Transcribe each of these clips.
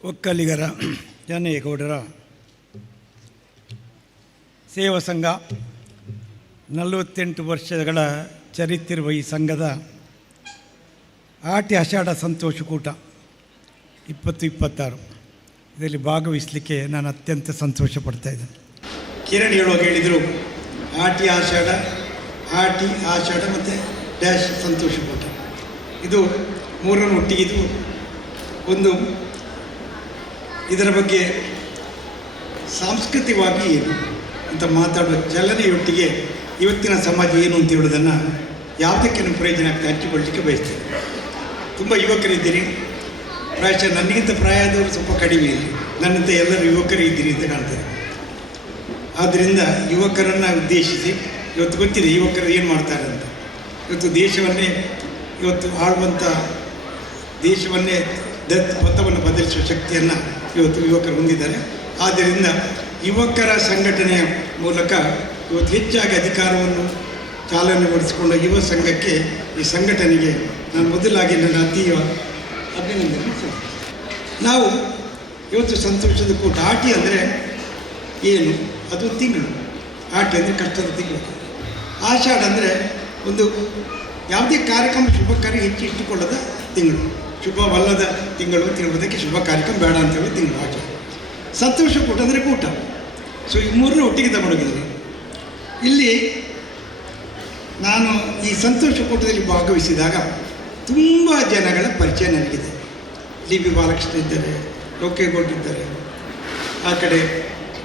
ಒಕ್ಕಲಿಗರ ಜನೇಗೌಡರ ಸೇವಾ ಸಂಘ 48 ವರ್ಷಗಳ ಚರಿತ್ರಿರುವ ಈ ಸಂಘದ ಆಟಿ ಆಷಾಢ ಸಂತೋಷಕೂಟ 2026 ಇದರಲ್ಲಿ ಭಾಗವಹಿಸಲಿಕ್ಕೆ ನಾನು ಅತ್ಯಂತ ಸಂತೋಷ ಪಡ್ತಾ ಇದ್ದೇನೆ. ಕಿರಣ್ ಹೇಳುವಾಗ ಹೇಳಿದರು, ಆಟಿ ಆಷಾಢ ಮತ್ತು ಡ್ಯಾಶ್ ಸಂತೋಷಕೂಟ, ಇದು ಮೂರನ್ನು ಒಟ್ಟಿಗಿದು ಒಂದು ಇದರ ಬಗ್ಗೆ ಸಾಂಸ್ಕೃತಿಕವಾಗಿ ಏನು ಅಂತ ಮಾತಾಡುವ ಚಲನೆಯೊಟ್ಟಿಗೆ ಇವತ್ತಿನ ಸಮಾಜ ಏನು ಅಂತ ಹೇಳೋದನ್ನು ಯಾವುದಕ್ಕೆ ನಮ್ಮ ಪ್ರಯೋಜನ ಆಗ್ತದೆ ಹಂಚಿಕೊಳ್ಳಲಿಕ್ಕೆ ಬಯಸ್ತೇನೆ. ತುಂಬ ಯುವಕರಿದ್ದೀರಿ, ಪ್ರಾಯಶಃ ನನಗಿಂತ ಪ್ರಾಯದವರು ಸ್ವಲ್ಪ ಕಡಿಮೆ ಇಲ್ಲಿ, ನನ್ನಂತ ಎಲ್ಲರೂ ಯುವಕರು ಇದ್ದೀರಿ ಅಂತ ಕಾಣ್ತದೆ. ಆದ್ದರಿಂದ ಯುವಕರನ್ನು ಉದ್ದೇಶಿಸಿ ಇವತ್ತು ಗೊತ್ತಿದೆ ಯುವಕರು ಏನು ಮಾಡ್ತಾರೆ ಅಂತ. ಇವತ್ತು ದೇಶವನ್ನೇ ಆಳುವಂಥ ದೇಶವನ್ನೇ ಪಥವನ್ನು ಬದಲಿಸುವ ಶಕ್ತಿಯನ್ನು ಇವತ್ತು ಯುವಕರು ಹೊಂದಿದ್ದಾರೆ. ಆದ್ದರಿಂದ ಯುವಕರ ಸಂಘಟನೆಯ ಮೂಲಕ ಇವತ್ತು ಹೆಚ್ಚಾಗಿ ಅಧಿಕಾರವನ್ನು ಚಾಲನೆಗೊಳಿಸಿಕೊಂಡ ಯುವ ಸಂಘಕ್ಕೆ, ಈ ಸಂಘಟನೆಗೆ ನಾನು ಮೊದಲಾಗಿ ನನ್ನ ಅತೀವ ಅಭಿನಂದನೆ ಸಲ್ಲಿಸ್ತೇನೆ. ನಾವು ಇವತ್ತು ಸಂತೋಷದ ಕೂಟ. ಆಟಿ ಅಂದರೆ ಏನು? ಅದು ತಿಂಗಳು. ಆಟಿ ಅಂದರೆ ಕಷ್ಟದ ತಿಂಗಳು. ಆಷಾಢ ಅಂದರೆ ಒಂದು ಯಾವುದೇ ಕಾರ್ಯಕ್ರಮ ಶುಭ ಕಾರ್ಯ ಹೆಚ್ಚು ಇಟ್ಟುಕೊಳ್ಳದ ತಿಂಗಳು, ಶುಭವಲ್ಲದ ತಿಂಗಳು ಅಂತ ಹೇಳೋದಕ್ಕೆ ಶುಭ ಕಾರ್ಯಕ್ರಮ ಬೇಡ ಅಂತ ಹೇಳಿ ತಿಂಗಳು ಆಚೆ. ಸಂತೋಷ ಕೂಟ ಅಂದರೆ ಕೂಟ. ಸೊ ಈ ಮೂರನ್ನು ಒಟ್ಟಿಗೆ ತಗೊಂಡೋಗಿದ್ದೀನಿ. ಇಲ್ಲಿ ನಾನು ಈ ಸಂತೋಷ ಕೂಟದಲ್ಲಿ ಭಾಗವಹಿಸಿದಾಗ ತುಂಬ ಜನಗಳ ಪರಿಚಯ ನನಗಿದೆ. ಡಿ.ಬಿ. ಬಾಲಕೃಷ್ಣ ಇದ್ದಾರೆ, ಲೋಕೇಗೌಡರಿದ್ದಾರೆ, ಆ ಕಡೆ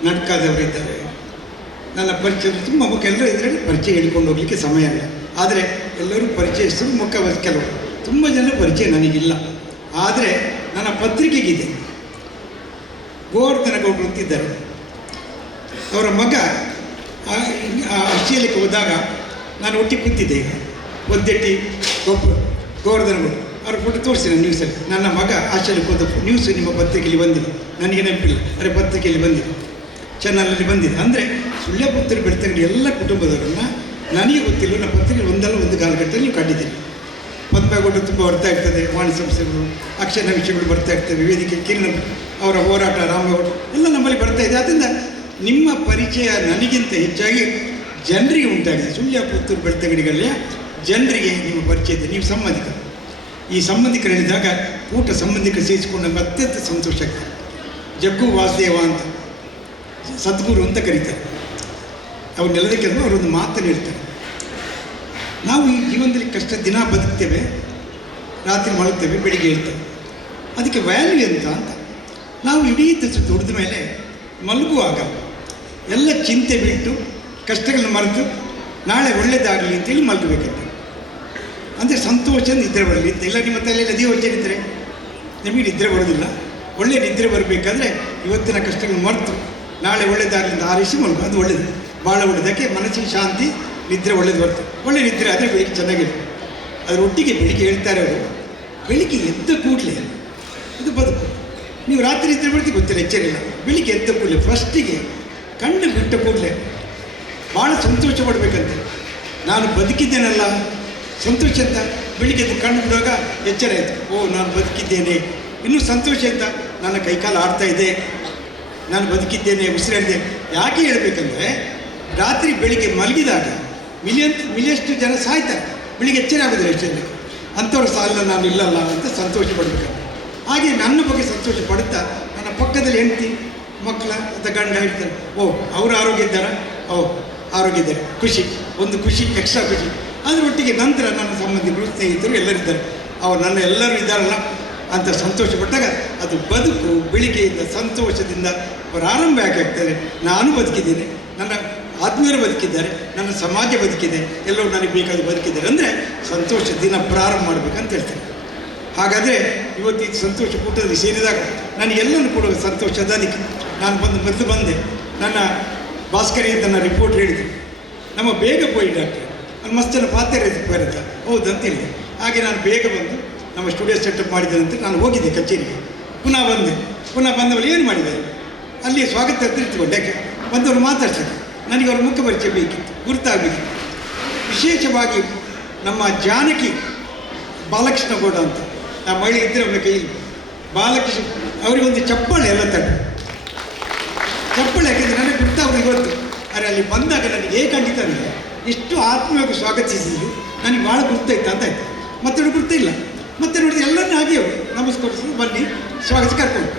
ನಡ್ಕಾದವರಿದ್ದಾರೆ. ನನ್ನ ಪರಿಚಯ ತುಂಬ ಎಲ್ಲರೂ ಇದರಲ್ಲಿ ಪರಿಚಯ ಹೇಳ್ಕೊಂಡು ಹೋಗಲಿಕ್ಕೆ ಸಮಯ ಇಲ್ಲ. ಆದರೆ ಎಲ್ಲರೂ ಪರಿಚಯಿಸಿದ್ರು ಮುಖ್ಯ ಕೆಲವರು ತುಂಬ ಜನ ಪರಿಚಯ ನನಗಿಲ್ಲ. ಆದರೆ ನನ್ನ ಪತ್ರಿಕೆಗಿದೆ. ಗೋವರ್ಧನ ಗೌಡರು ಅಂತಿದ್ದಾರೆ, ಅವರ ಮಗ ಆಸ್ಟ್ರೇಲಿಯಾಕ್ಕೆ ಹೋದಾಗ ನಾನು ಒಟ್ಟಿಗೆ ಕೂತಿದ್ದೆ. ಈಗ ಒದ್ದೆಟ್ಟಿ ಗೋವರ್ಧನ ಗೌಡರು ಅವ್ರ ಫೋಟೋ ತೋರಿಸಿದೆ ನ್ಯೂಸಲ್ಲಿ. ನನ್ನ ಮಗ ಆಸ್ಟ್ರೇಲಿಯಾಕ್ಕೆ ಹೋದ ನ್ಯೂಸ್ ನಿಮ್ಮ ಪತ್ರಿಕೆಯಲ್ಲಿ ಬಂದಿದೆ, ನನಗೆ ನೆನಪಿಲ್ಲ, ಅರೆ ಪತ್ರಿಕೆಯಲ್ಲಿ ಬಂದಿದೆ, ಚಾನಲಲ್ಲಿ ಬಂದಿದೆ. ಅಂದರೆ ಸುಳ್ಯ ಪುತ್ರ ಬೆಳ್ತಂಗಡಿ ಎಲ್ಲ ಕುಟುಂಬದವರನ್ನು ನನಗೆ ಗೊತ್ತಿಲ್ಲ, ನನ್ನ ಪತ್ರಿಕೆ ಒಂದಲ್ಲ ಒಂದು ಕಾಲಘಟ್ಟದಲ್ಲಿ ನೀವು ಕಂಡಿದ್ದೀನಿ. ಪದ್ಮಗೌಡ ತುಂಬ ಬರ್ತಾ ಇರ್ತದೆ, ವಾಣಿ ಸಂಸ್ಥೆಗಳು, ಅಕ್ಷರ ವಿಷಯಗಳು ಬರ್ತಾ ಇರ್ತವೆ, ವೇದಿಕೆ ಕಿರಣ ಅವರ ಹೋರಾಟ, ರಾಮಗೌಡ ಎಲ್ಲ ನಮ್ಮಲ್ಲಿ ಬರ್ತಾ ಇದೆ. ಆದ್ದರಿಂದ ನಿಮ್ಮ ಪರಿಚಯ ನನಗಿಂತ ಹೆಚ್ಚಾಗಿ ಜನರಿಗೆ ಉಂಟಾಗಿದೆ. ಸುಳ್ಯ ಪುತ್ತೂರು ಬೆಳ್ತಂಗಡಿಗಳೇ ಜನರಿಗೆ ನಿಮ್ಮ ಪರಿಚಯ ಇದೆ. ನೀವು ಸಂಬಂಧಿಕರು. ಈ ಸಂಬಂಧಿಕರು ಹೇಳಿದಾಗ ಕೂಟ ಸಂಬಂಧಿಕರು ಸೇರಿಸಿಕೊಂಡು ನಮಗೆ ಅತ್ಯಂತ ಸಂತೋಷ ಆಗ್ತದೆ. ಜಗ್ಗು ವಾಸುದೇವ ಅಂತ ಸದ್ಗುರು ಅಂತ ಕರೀತಾರೆ. ಅವ್ರನ್ನೆಲ್ಲದ ಕೆಲವು ಅವರೊಂದು ಮಾತನ್ನು ಹೇಳ್ತಾರೆ, ನಾವು ಈ ಜೀವನದಲ್ಲಿ ಕಷ್ಟ ದಿನ ಬದುಕ್ತೇವೆ, ರಾತ್ರಿ ಮಲಗ್ತೇವೆ, ಬೆಳಿಗ್ಗೆ ಹೇಳ್ತೇವೆ, ಅದಕ್ಕೆ ವ್ಯಾಲ್ಯೂ ಅಂತ ನಾವು ಇಡೀ ದಿವಸ ದುಡಿದ ಮೇಲೆ ಮಲಗುವಾಗ ಎಲ್ಲ ಚಿಂತೆ ಬಿಟ್ಟು ಕಷ್ಟಗಳನ್ನ ಮರೆತು ನಾಳೆ ಒಳ್ಳೆಯದಾಗಲಿ ಅಂತೇಳಿ ಮಲಗಬೇಕಂತ. ಅಂದರೆ ಸಂತೋಷ ನಿದ್ರೆ ಬರಲಿ ಅಂತ. ಇಲ್ಲ ನಿಮ್ಮ ತಲೆಯಲ್ಲಿ ಅದೇ ಯೋಚನೆ ಇದ್ದರೆ ನಿಮಗೆ ನಿದ್ರೆ ಬರೋದಿಲ್ಲ. ಒಳ್ಳೆಯ ನಿದ್ರೆ ಬರಬೇಕಾದ್ರೆ ಇವತ್ತಿನ ಕಷ್ಟಗಳನ್ನು ಮರೆತು ನಾಳೆ ಒಳ್ಳೆಯದಾಗಲಿ ಅಂತ ಆರಿಸಿ ಮಲಗು, ಅದು ಒಳ್ಳೆಯದು, ಭಾಳ ಒಳ್ಳೆಯದಕ್ಕೆ ಮನಸ್ಸಿಗೆ ಶಾಂತಿ, ನಿದ್ರೆ ಒಳ್ಳೇದು ಬರ್ತದೆ. ಒಳ್ಳೆ ನಿದ್ರೆ ಆದರೆ ಬೆಳಿಗ್ಗೆ ಚೆನ್ನಾಗಿದೆ. ಅದರೊಟ್ಟಿಗೆ ಬೆಳಿಗ್ಗೆ ಹೇಳ್ತಾರೆ ಅವರು, ಬೆಳಿಗ್ಗೆ ಎದ್ದ ಕೂಡಲೇ ಇದು ಬದುಕು. ನೀವು ರಾತ್ರಿ ನಿದ್ರೆ ಬರ್ತೀವಿ ಗೊತ್ತಿಲ್ಲ, ಎಚ್ಚರಿಲ್ಲ. ಬೆಳಿಗ್ಗೆ ಎದ್ದ ಕೂಡಲೇ ಫಸ್ಟಿಗೆ ಕಣ್ಣು ಬಿಟ್ಟ ಕೂಡಲೇ ಭಾಳ ಸಂತೋಷ ಪಡಬೇಕಂತೆ. ನಾನು ಬದುಕಿದ್ದೇನಲ್ಲ ಸಂತೋಷ ಅಂತ. ಬೆಳಿಗ್ಗೆ ಎದ್ದು ಕಣ್ಣು ಬಿಡುವಾಗ ಎಚ್ಚರ ಆಯಿತು, ಓ ನಾನು ಬದುಕಿದ್ದೇನೆ. ಇನ್ನೂ ಸಂತೋಷ ಅಂತ, ನನ್ನ ಕೈಕಾಲು ಆಡ್ತಾ ಇದೆ, ನಾನು ಬದುಕಿದ್ದೇನೆ, ಉಸಿರಾಡಿದೆ. ಯಾಕೆ ಹೇಳಬೇಕಂದ್ರೆ ರಾತ್ರಿ ಬೆಳಿಗ್ಗೆ ಮಲಗಿದಾಗ ಮಿಲಿಯಷ್ಟು ಜನ ಸಾಯ್ತಾರೆ, ಬೆಳಿಗ್ಗೆ ಎಚ್ಚರ ಆಗೋದಿಲ್ಲ ಎಷ್ಟೊಂದು. ಅಂಥವ್ರ ಸಾಲ ನಾನು ಇಲ್ಲಲ್ಲ ಅಂತ ಸಂತೋಷ ಪಡಬೇಕು. ಹಾಗೆ ನನ್ನ ಬಗ್ಗೆ ಸಂತೋಷ ಪಡುತ್ತಾ ನನ್ನ ಪಕ್ಕದಲ್ಲಿ ಹೆಂಡತಿ ಮಕ್ಕಳ ಅಥವಾ ಗಂಡ ಇರ್ತಾರೆ, ಓ ಅವರು ಆರೋಗ್ಯ ಇದ್ದಾರಾ, ಓ ಆರೋಗ್ಯ ಇದ್ದಾರೆ, ಖುಷಿ, ಒಂದು ಖುಷಿ, ಎಕ್ಸ್ಟ್ರಾ ಖುಷಿ. ಅದರೊಟ್ಟಿಗೆ ನಂತರ ನನ್ನ ಸಂಬಂಧಿಗಳು, ಸ್ನೇಹಿತರು ಎಲ್ಲರಿದ್ದಾರೆ, ಅವ್ರು ನನ್ನ ಎಲ್ಲರೂ ಇದ್ದಾರಲ್ಲ ಅಂತ ಸಂತೋಷಪಟ್ಟಾಗ ಅದು ಬದುಕು ಬೆಳಿಗ್ಗೆಯಿಂದ ಸಂತೋಷದಿಂದ ಪ್ರಾರಂಭ ಯಾಕಾಗ್ತದೆ. ನಾನು ಬದುಕಿದ್ದೇನೆ, ನನ್ನ ಆತ್ಮೀಯರು ಬದುಕಿದ್ದಾರೆ, ನನ್ನ ಸಮಾಜ ಬದುಕಿದೆ, ಎಲ್ಲರೂ ನನಗೆ ಬೇಕಾದ ಬದುಕಿದ್ದಾರೆ ಅಂದರೆ ಸಂತೋಷ ದಿನ ಪ್ರಾರಂಭ ಮಾಡಬೇಕಂತ ಹೇಳ್ತೇನೆ. ಹಾಗಾದರೆ ಇವತ್ತು ಈ ಸಂತೋಷ ಕೂಟದಲ್ಲಿ ಸೇರಿದಾಗ ನನಗೆಲ್ಲನೂ ಕೂಡ ಸಂತೋಷದ ಅದಕ್ಕೆ ನಾನು ಮೊದಲು ಬಂದೆ. ನನ್ನ ಭಾಸ್ಕರಿಯಿಂದ ನನ್ನ ರಿಪೋರ್ಟ್ ಹೇಳಿದೆ, ನಮ್ಮ ಬೇಗ ಪೋಯಿ ಡಾಕ್ಟರ್ ಅಲ್ಲಿ ಮಸ್ತನ ಪಾತ್ರೆ ಬರುತ್ತೆ, ಹೌದಂತ ಹೇಳಿದೆ. ಹಾಗೆ ನಾನು ಬೇಗ ಬಂದು ನಮ್ಮ ಸ್ಟುಡಿಯೋ ಸೆಟಪ್ ಮಾಡಿದ್ದೇನೆ. ನಾನು ಹೋಗಿದ್ದೆ ಕಚೇರಿಗೆ, ಪುನಃ ಬಂದವರು ಏನು ಮಾಡಿದ್ದಾರೆ ಅಲ್ಲಿ ಸ್ವಾಗತ ತಿರ್ತಿಕೊಂಡು, ಯಾಕೆ ಬಂದವರು ಮಾತಾಡ್ತಾರೆ. ನನಗೆ ಅವ್ರ ಮುಖ ಪರಿಚಯ ಬೇಕಿತ್ತು, ಗುರುತಾಗಬೇಕಿತ್ತು. ವಿಶೇಷವಾಗಿ ನಮ್ಮ ಜಾನಕಿ ಬಾಲಕೃಷ್ಣ ಗೌಡ ಅಂತ ಆ ಮಹಿಳೆ ಇದ್ದರೆ ಅವನ ಕೈಯಲ್ಲಿ ಬಾಲಕೃಷ್ಣ ಅವರಿಗೊಂದು ಚಪ್ಪಾಳೆ ಎಲ್ಲ ತಟ್ಟು. ಚಪ್ಪಾಳೆ ಯಾಕೆಂದರೆ ನನಗೆ ಗೊತ್ತಾಗೋದು ಇವತ್ತು. ಆದರೆ ಅಲ್ಲಿ ಬಂದಾಗ ನನಗೆ ಏಕಾಂಗಿತ ಅಂದರೆ ಎಷ್ಟು ಆತ್ಮೀಯವಾಗಿ ಸ್ವಾಗತಿಸಿದ್ರು ನನಗೆ ಭಾಳ ಗುರ್ತಾಯ್ತು ಅಂತ ಆಯ್ತು. ಮತ್ತೆ ಗುರ್ತಿಲ್ಲ. ಮತ್ತೆ ನೋಡಿದ್ರೆ ಎಲ್ಲರನ್ನೂ ಹಾಗೆ ನಮಸ್ಕರಿಸಿದ್ರು, ಬನ್ನಿ ಸ್ವಾಗತ ಕರ್ಕೊಂಡು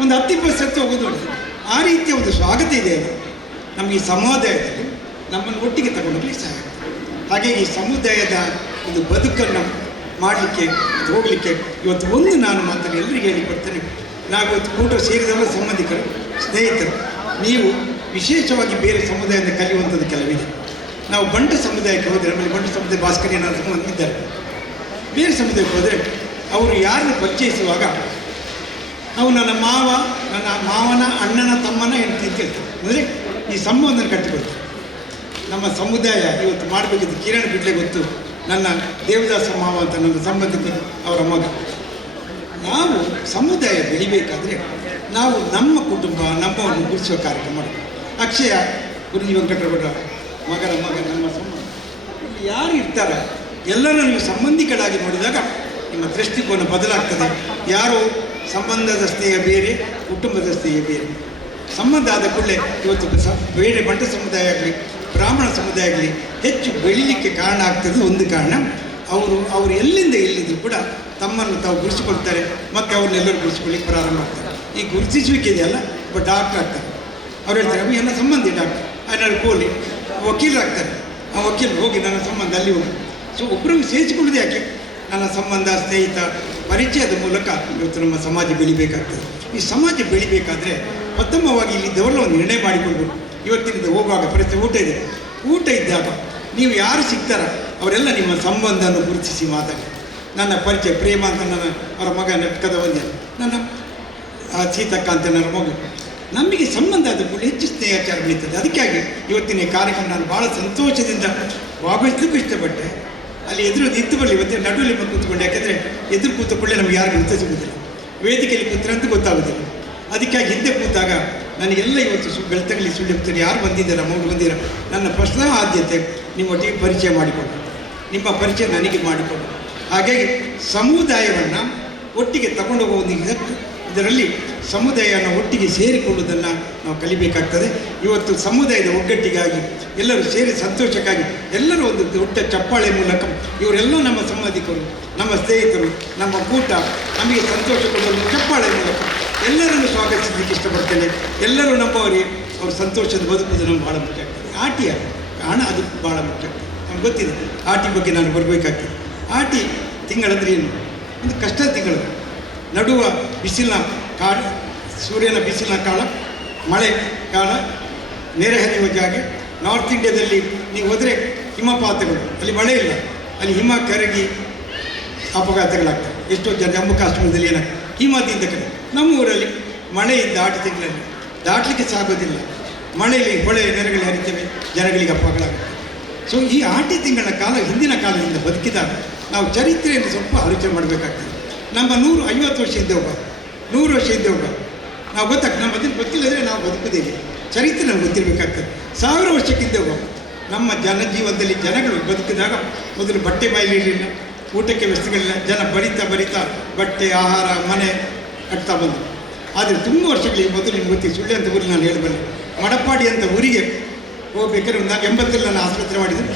ಒಂದು 10-20 ಸರ್ತಿ ಹೋಗೋದು ನೋಡಿದ್ರು. ಆ ರೀತಿಯ ಒಂದು ಸ್ವಾಗತ ಇದೆ ನಮಗೆ ಈ ಸಮುದಾಯದಲ್ಲಿ ನಮ್ಮನ್ನು ಒಟ್ಟಿಗೆ ತಗೊಂಡೋಗ್ಲಿಕ್ಕೆ ಸಹಾಯ. ಹಾಗೆ ಈ ಸಮುದಾಯದ ಒಂದು ಬದುಕನ್ನು ಮಾಡಲಿಕ್ಕೆ ಹೋಗಲಿಕ್ಕೆ ಇವತ್ತು ಒಂದು ನಾನು ಮಾತನ್ನು ಎಲ್ಲರಿಗೂ ಹೇಳಿಕೊಡ್ತೇನೆ. ನಾವು ಇವತ್ತು ಊಟ ಸೇರಿದವರು ಸಂಬಂಧಿಕರು, ಸ್ನೇಹಿತರು, ನೀವು ವಿಶೇಷವಾಗಿ ಬೇರೆ ಸಮುದಾಯದಿಂದ ಕಲಿಯುವಂಥದ್ದು ಕೆಲವಿದೆ. ನಾವು ಬಂಟ ಸಮುದಾಯಕ್ಕೆ ಹೋದರೆ, ನಮ್ಮಲ್ಲಿ ಬಂಟ ಸಮುದಾಯ ಭಾಸ್ಕರ್ಯ ಇದ್ದಾರೆ. ಬೇರೆ ಸಮುದಾಯಕ್ಕೆ ಹೋದರೆ ಅವರು ಯಾರನ್ನು ಪರಿಚಯಿಸುವಾಗ ನಾವು ನನ್ನ ಮಾವನ ಅಣ್ಣನ ತಮ್ಮನ ಹೆಂಡತಿ ಅಂತ ಹೇಳ್ತಾರೆ. ಅಂದರೆ ಈ ಸಂಬಂಧನ ಕಟ್ಟಿಕೊಳ್ತಾರೆ. ನಮ್ಮ ಸಮುದಾಯ ಇವತ್ತು ಮಾಡಬೇಕಿದ್ದು ಕಿರಣ್ ಬಿಡ್ಲೆ ಗೊತ್ತು, ನನ್ನ ದೇವದಾಸ ಮಾವ ಅಂತ ನನ್ನ ಸಂಬಂಧಿಕರು, ಅವರ ಮಗ. ನಾವು ಸಮುದಾಯ ಬೆಳಿಬೇಕಾದ್ರೆ ನಾವು ನಮ್ಮ ಕುಟುಂಬ ನಮ್ಮವನ್ನು ಗುರುತಿಸುವ ಕಾರ್ಯಕ್ರಮ ಮಾಡಬೇಕು. ಅಕ್ಷಯ ಗುರುಜಿ ವೆಂಕಟರಮಣ ಮಗನ ಮಗ ನಮ್ಮ ಸಂಬಂಧ ಯಾರು ಇರ್ತಾರೆ ಎಲ್ಲರೂ ನೀವು ಸಂಬಂಧಿಗಳಾಗಿ ನೋಡಿದಾಗ ನಿಮ್ಮ ದೃಷ್ಟಿಕೋನ ಬದಲಾಗ್ತದೆ. ಯಾರು ಸಂಬಂಧದ ಸ್ನೇಹ ಬೇರೆ, ಕುಟುಂಬದ ಸ್ನೇಹ ಬೇರೆ. ಸಂಬಂಧ ಆದ ಕೂಡಲೇ ಇವತ್ತು ಬೇರೆ ಬಂಟ ಸಮುದಾಯ ಆಗಲಿ ಬ್ರಾಹ್ಮಣ ಸಮುದಾಯ ಆಗಲಿ ಹೆಚ್ಚು ಬೆಳೀಲಿಕ್ಕೆ ಕಾರಣ ಆಗ್ತದೆ. ಒಂದು ಕಾರಣ ಅವರು ಎಲ್ಲಿಂದ ಎಲ್ಲಿದ್ದರೂ ಕೂಡ ತಮ್ಮನ್ನು ತಾವು ಗುರುತಿಸಿಕೊಳ್ತಾರೆ ಮತ್ತು ಅವ್ರನ್ನೆಲ್ಲರೂ ಗುರುತಿಸ್ಕೊಳ್ಳಿಕ್ಕೆ ಪ್ರಾರಂಭ ಮಾಡ್ತಾರೆ. ಈ ಗುರುತಿಸುವಿಕೆ ಇದೆಯಲ್ಲ, ಒಬ್ಬ ಡಾಕ್ಟರ್ ಆಗ್ತಾರೆ. ಅವ್ರು ಹೇಳ್ತಾರೆ ಅವು ಎಲ್ಲ ಸಂಬಂಧಿ ಡಾಕ್ಟರ್, ಅದನ್ನು ಕೋಲಿ ವಕೀಲರಾಗ್ತಾರೆ. ಆ ವಕೀಲರು ಹೋಗಿ ನನ್ನ ಸಂಬಂಧ ಅಲ್ಲಿ ಹೋಗಿ. ಸೊ ಒಬ್ಬರಿಗೆ ಸೇರಿಸಿಕೊಳ್ಳೋದು ಯಾಕೆ? ನನ್ನ ಸಂಬಂಧ, ಸ್ನೇಹಿತ, ಪರಿಚಯದ ಮೂಲಕ ಇವತ್ತು ನಮ್ಮ ಸಮಾಜ ಬೆಳಿಬೇಕಾಗ್ತದೆ. ಈ ಸಮಾಜ ಬೆಳಿಬೇಕಾದ್ರೆ ಪ್ರಥಮವಾಗಿ ಇಲ್ಲಿದ್ದವರೆಲ್ಲ ಒಂದು ನಿರ್ಣಯ ಮಾಡಿಕೊಳ್ಬೇಕು. ಇವತ್ತಿನಿಂದ ಹೋಗುವಾಗ ಪರಿಸ್ಥಿತಿ ಊಟ ಇದ್ದಾಗ ನೀವು ಯಾರು ಸಿಗ್ತಾರ ಅವರೆಲ್ಲ ನಿಮ್ಮ ಸಂಬಂಧವನ್ನು ಗುರುತಿಸಿ ಮಾತಾಡಿ. ನನ್ನ ಪರಿಚಯ ಪ್ರೇಮ ಅಂತ ಅವರ ಮಗ ನೆಟ್ಕದ ಒಂದೇ, ನನ್ನ ಸೀತಕ್ಕ ಅಂತ ನನ್ನ ಮಗು. ನಮಗೆ ಸಂಬಂಧ ಆದ ಕೂಡ ಹೆಚ್ಚು ಸ್ನೇಹಾಚಾರ ಬೆಳೀತದೆ. ಅದಕ್ಕಾಗಿ ಇವತ್ತಿನ ಕಾರ್ಯಕ್ರಮ ನಾನು ಭಾಳ ಸಂತೋಷದಿಂದ ಭಾಗವಹಿಸಲಿಕ್ಕೂ ಇಷ್ಟಪಟ್ಟೆ. ಅಲ್ಲಿ ನಿಂತು ಬರಲಿ ಇವತ್ತೇ ನಡುವಲ್ಲಿ ಕೂತ್ಕೊಂಡು, ಯಾಕೆಂದರೆ ಎದುರು ಕೂತಕೊಳ್ಳೆ ನಮಗೆ ಯಾರು ಗುರುತಿಸುವುದಿಲ್ಲ, ವೇದಿಕೆಯಲ್ಲಿ ಕೂತ್ರೆ ಅಂತ ಗೊತ್ತಾಗೋದಿಲ್ಲ. ಅದಕ್ಕಾಗಿ ಹಿಂದೆ ಕೂತಾಗ ನನಗೆಲ್ಲ ಇವತ್ತು ಬೆಳ್ತಂಗಲಿ ಸುಳ್ಳಿರ್ತಾರೆ ಯಾರು ಬಂದಿದ್ದಾರೆ, ಮಗು ಬಂದಿರ, ನನ್ನ ಪ್ರಶ್ನೆ ಆದ್ಯತೆ ನಿಮ್ಮೊಟ್ಟಿಗೆ ಪರಿಚಯ ಮಾಡಿಕೊಂಡು, ನಿಮ್ಮ ಪರಿಚಯ ನನಗೆ ಮಾಡಿಕೊಂಡು. ಹಾಗಾಗಿ ಸಮುದಾಯವನ್ನು ಒಟ್ಟಿಗೆ ತಗೊಂಡೋಗುವ ಒಂದು ಇದರಲ್ಲಿ ಸಮುದಾಯವನ್ನು ಒಟ್ಟಿಗೆ ಸೇರಿಕೊಳ್ಳುವುದನ್ನು ನಾವು ಕಲಿಬೇಕಾಗ್ತದೆ. ಇವತ್ತು ಸಮುದಾಯದ ಒಗ್ಗಟ್ಟಿಗಾಗಿ ಎಲ್ಲರೂ ಸೇರಿ ಸಂತೋಷಕ್ಕಾಗಿ ಎಲ್ಲರೂ ಒಂದು ದೊಡ್ಡ ಚಪ್ಪಾಳೆ ಮೂಲಕ ಇವರೆಲ್ಲ ನಮ್ಮ ಸಂಬಂಧಿಕರು, ನಮ್ಮ ಸ್ನೇಹಿತರು, ನಮ್ಮ ಕೂಟ ನಮಗೆ ಸಂತೋಷ ಕೊಡುವ ಚಪ್ಪಾಳೆ ಮೂಲಕ ಎಲ್ಲರನ್ನು ಸ್ವಾಗತಿಸಲಿಕ್ಕೆ ಇಷ್ಟಪಡ್ತೇನೆ. ಎಲ್ಲರೂ ನಮ್ಮವರಿಗೆ ಅವ್ರ ಸಂತೋಷದ ಬದುಕುವುದು ನಮ್ಗೆ ಭಾಳ ಮುಖ್ಯ ಆಗ್ತದೆ. ಆಟಿಯ ಹಣ ಅದು ಭಾಳ ಮುಖ್ಯ ಆಗ್ತದೆ. ನಮ್ಗೆ ಗೊತ್ತಿದೆ ಆಟಿ ಬಗ್ಗೆ ನಾನು ಬರಬೇಕಾಗ್ತದೆ. ಆಟಿ ತಿಂಗಳಂದ್ರೆ ಏನು? ಒಂದು ಕಷ್ಟದ ತಿಂಗಳು, ನಡುವ ಬಿಸಿಲಿನ ಕಾಲ, ಸೂರ್ಯನ ಬಿಸಿಲಿನ ಕಾಲ, ಮಳೆ ಕಾಲ, ನೆರೆ ಹರಿಯುವ ಜಾಗ. ನಾರ್ತ್ ಇಂಡಿಯಾದಲ್ಲಿ ನೀವು ಹೋದರೆ ಹಿಮಪಾತಗಳು, ಅಲ್ಲಿ ಮಳೆ ಇಲ್ಲ, ಅಲ್ಲಿ ಹಿಮ ಕರಗಿ ಅಪಘಾತಗಳಾಗ್ತವೆ. ಎಷ್ಟೋ ಜನ ಜಮ್ಮು ಕಾಶ್ಮೀರದಲ್ಲಿ ಏನಾಗ್ತದೆ ಹಿಮದಿಂದ ಕಡೆ. ನಮ್ಮ ಊರಲ್ಲಿ ಮಳೆಯಿಂದ ಆಟಿ ತಿಂಗಳಲ್ಲಿ ದಾಟಲಿಕ್ಕೆ ಸಾಗೋದಿಲ್ಲ, ಮಳೆಯಲ್ಲಿ ಹೊಳೆ ನೆರೆಗಳು ಹರಿತವೆ, ಜನಗಳಿಗೆ ಅಪಘಾತಗಳಾಗುತ್ತೆ. ಸೊ ಈ ಆಟಿ ತಿಂಗಳ ಕಾಲ ಹಿಂದಿನ ಕಾಲದಿಂದ ಬದುಕಿದಾಗ ನಾವು ಚರಿತ್ರೆಯನ್ನು ಸ್ವಲ್ಪ ಆಲೋಚನೆ ಮಾಡಬೇಕಾಗ್ತದೆ. ನಮ್ಮ 150 ವರ್ಷ ಹಿಂದೆ ಹೋಗ, 100 ವರ್ಷ ಹಿಂದೆ ಹೋಗ ನಾವು ಗೊತ್ತಾಗ್ತದೆ. ನಮ್ಮ ಅದನ್ನು ಗೊತ್ತಿಲ್ಲದ್ರೆ ನಾವು ಬದುಕುವುದಿಲ್ಲ. ಚರಿತ್ರೆ ನಮ್ಗೆ ಗೊತ್ತಿರಬೇಕಾಗ್ತದೆ. 1000 ವರ್ಷಕ್ಕಿಂತ ಹೋಗ ನಮ್ಮ ಜನಜೀವನದಲ್ಲಿ ಜನಗಳು ಬದುಕಿದಾಗ ಮೊದಲು ಬಟ್ಟೆ ಬಾಯಿಲಿರಲಿಲ್ಲ, ಊಟಕ್ಕೆ ವಸ್ತುಗಳಿಲ್ಲ, ಜನ ಬರಿತಾ ಬಟ್ಟೆ, ಆಹಾರ, ಮನೆ ಕಟ್ತಾ ಬಂದರು. ಆದರೆ ತುಂಬ ವರ್ಷಗಳಿಗೆ ಮೊದಲು ನಿಮ್ಗೆ ಗೊತ್ತಿ ಸುಳ್ಳಿ ಅಂತ ಊರಿಗೆ ನಾನು ಹೇಳಬಲ್ಲೆ. ಮಡಪಾಡಿ ಅಂತ ಊರಿಗೆ ಹೋಗ್ಬೇಕಾದ್ರೆ ನಾನು 80ರಲ್ಲಿ ನಾನು ಆಸ್ಪತ್ರೆ ಮಾಡಿದ್ರು.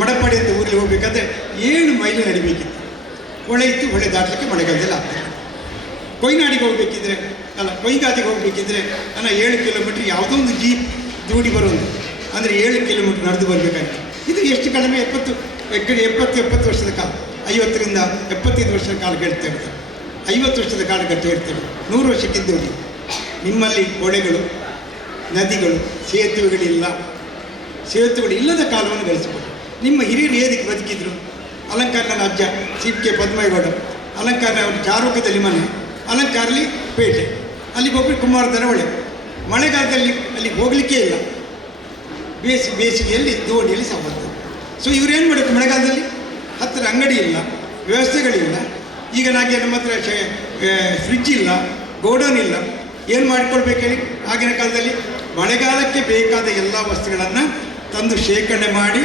ಮಡಪಾಡಿ ಅಂತ ಊರಿಗೆ ಹೋಗಬೇಕಾದ್ರೆ 7 ಮೈಲು ನಡಿಬೇಕಿತ್ತು. ಹೊಳೆ ಇತ್ತು, ಹೊಳೆ ದಾಟಲಿಕ್ಕೆ ಮಳೆಗಾಲದಲ್ಲಿ ಆಗ್ತದೆ. ಕೊಯ್ನಾಡಿಗೆ ಹೋಗಬೇಕಿದ್ರೆ ಕೊಯ್ಗಾದಿಗೆ ಹೋಗಬೇಕಿದ್ರೆ ನಾನು 7 ಕಿಲೋಮೀಟ್ರ್ ಯಾವುದೋ ಒಂದು ಜೀಪ್ ದೂಡಿ ಬರೋದು, ಅಂದರೆ 7 ಕಿಲೋಮೀಟ್ರ್ ನಡೆದು ಬರಬೇಕಾಗಿತ್ತು. ಇದು ಎಷ್ಟು ಕಡಿಮೆ 70 ವರ್ಷದ ಕಾಲ, 50ರಿಂದ 75 ವರ್ಷದ ಕಾಲ ಹೇಳ್ತೇವೆ, 50 ವರ್ಷದ ಕಾಲಘಟ್ಟ ಹೇಳ್ತೇವೆ. 100 ವರ್ಷಕ್ಕಿಂತ ಹೋಗಿ ನಿಮ್ಮಲ್ಲಿ ಹೊಳೆಗಳು, ನದಿಗಳು, ಸೇತುವೆಗಳು ಇಲ್ಲದ ಕಾಲವನ್ನು ಗಳಿಸಿಕೊಂಡು ನಿಮ್ಮ ಹಿರಿಯರು ಏದಕ್ಕೆ ಬದುಕಿದ್ರು? ಅಲಂಕಾರ ನನ್ನ ಅಜ್ಜ ಸಿ.ಕೆ. ಪದ್ಮೇಗೌಡ, ಅಲಂಕಾರ ಅವರು ಚಾರುಕದಲ್ಲಿ ಮನೆ, ಅಲಂಕಾರಲ್ಲಿ ಪೇಟೆ, ಅಲ್ಲಿಗೆ ಹೋಗಿ ಕುಮಾರಧನ ಹೊಳೆ. ಮಳೆಗಾಲದಲ್ಲಿ ಅಲ್ಲಿಗೆ ಹೋಗಲಿಕ್ಕೇ ಇಲ್ಲ, ಬೇಸಿಗೆಯಲ್ಲಿ ದೋಣಿಯಲ್ಲಿ ಸಂಬಂಧ. ಸೊ ಇವರೇನು ಮಾಡಬೇಕು? ಮಳೆಗಾಲದಲ್ಲಿ ಹತ್ತಿರ ಅಂಗಡಿ ಇಲ್ಲ, ವ್ಯವಸ್ಥೆಗಳಿಲ್ಲ. ಈಗ ನನಗೆ ನಮ್ಮ ಹತ್ರ ಫ್ರಿಡ್ಜ್ ಇಲ್ಲ, ಗೋಡೌನ್ ಇಲ್ಲ, ಏನು ಮಾಡಿಕೊಳ್ಬೇಕು ಹೇಳಿ? ಆಗಿನ ಕಾಲದಲ್ಲಿ ಮಳೆಗಾಲಕ್ಕೆ ಬೇಕಾದ ಎಲ್ಲ ವಸ್ತುಗಳನ್ನು ತಂದು ಶೇಖರಣೆ ಮಾಡಿ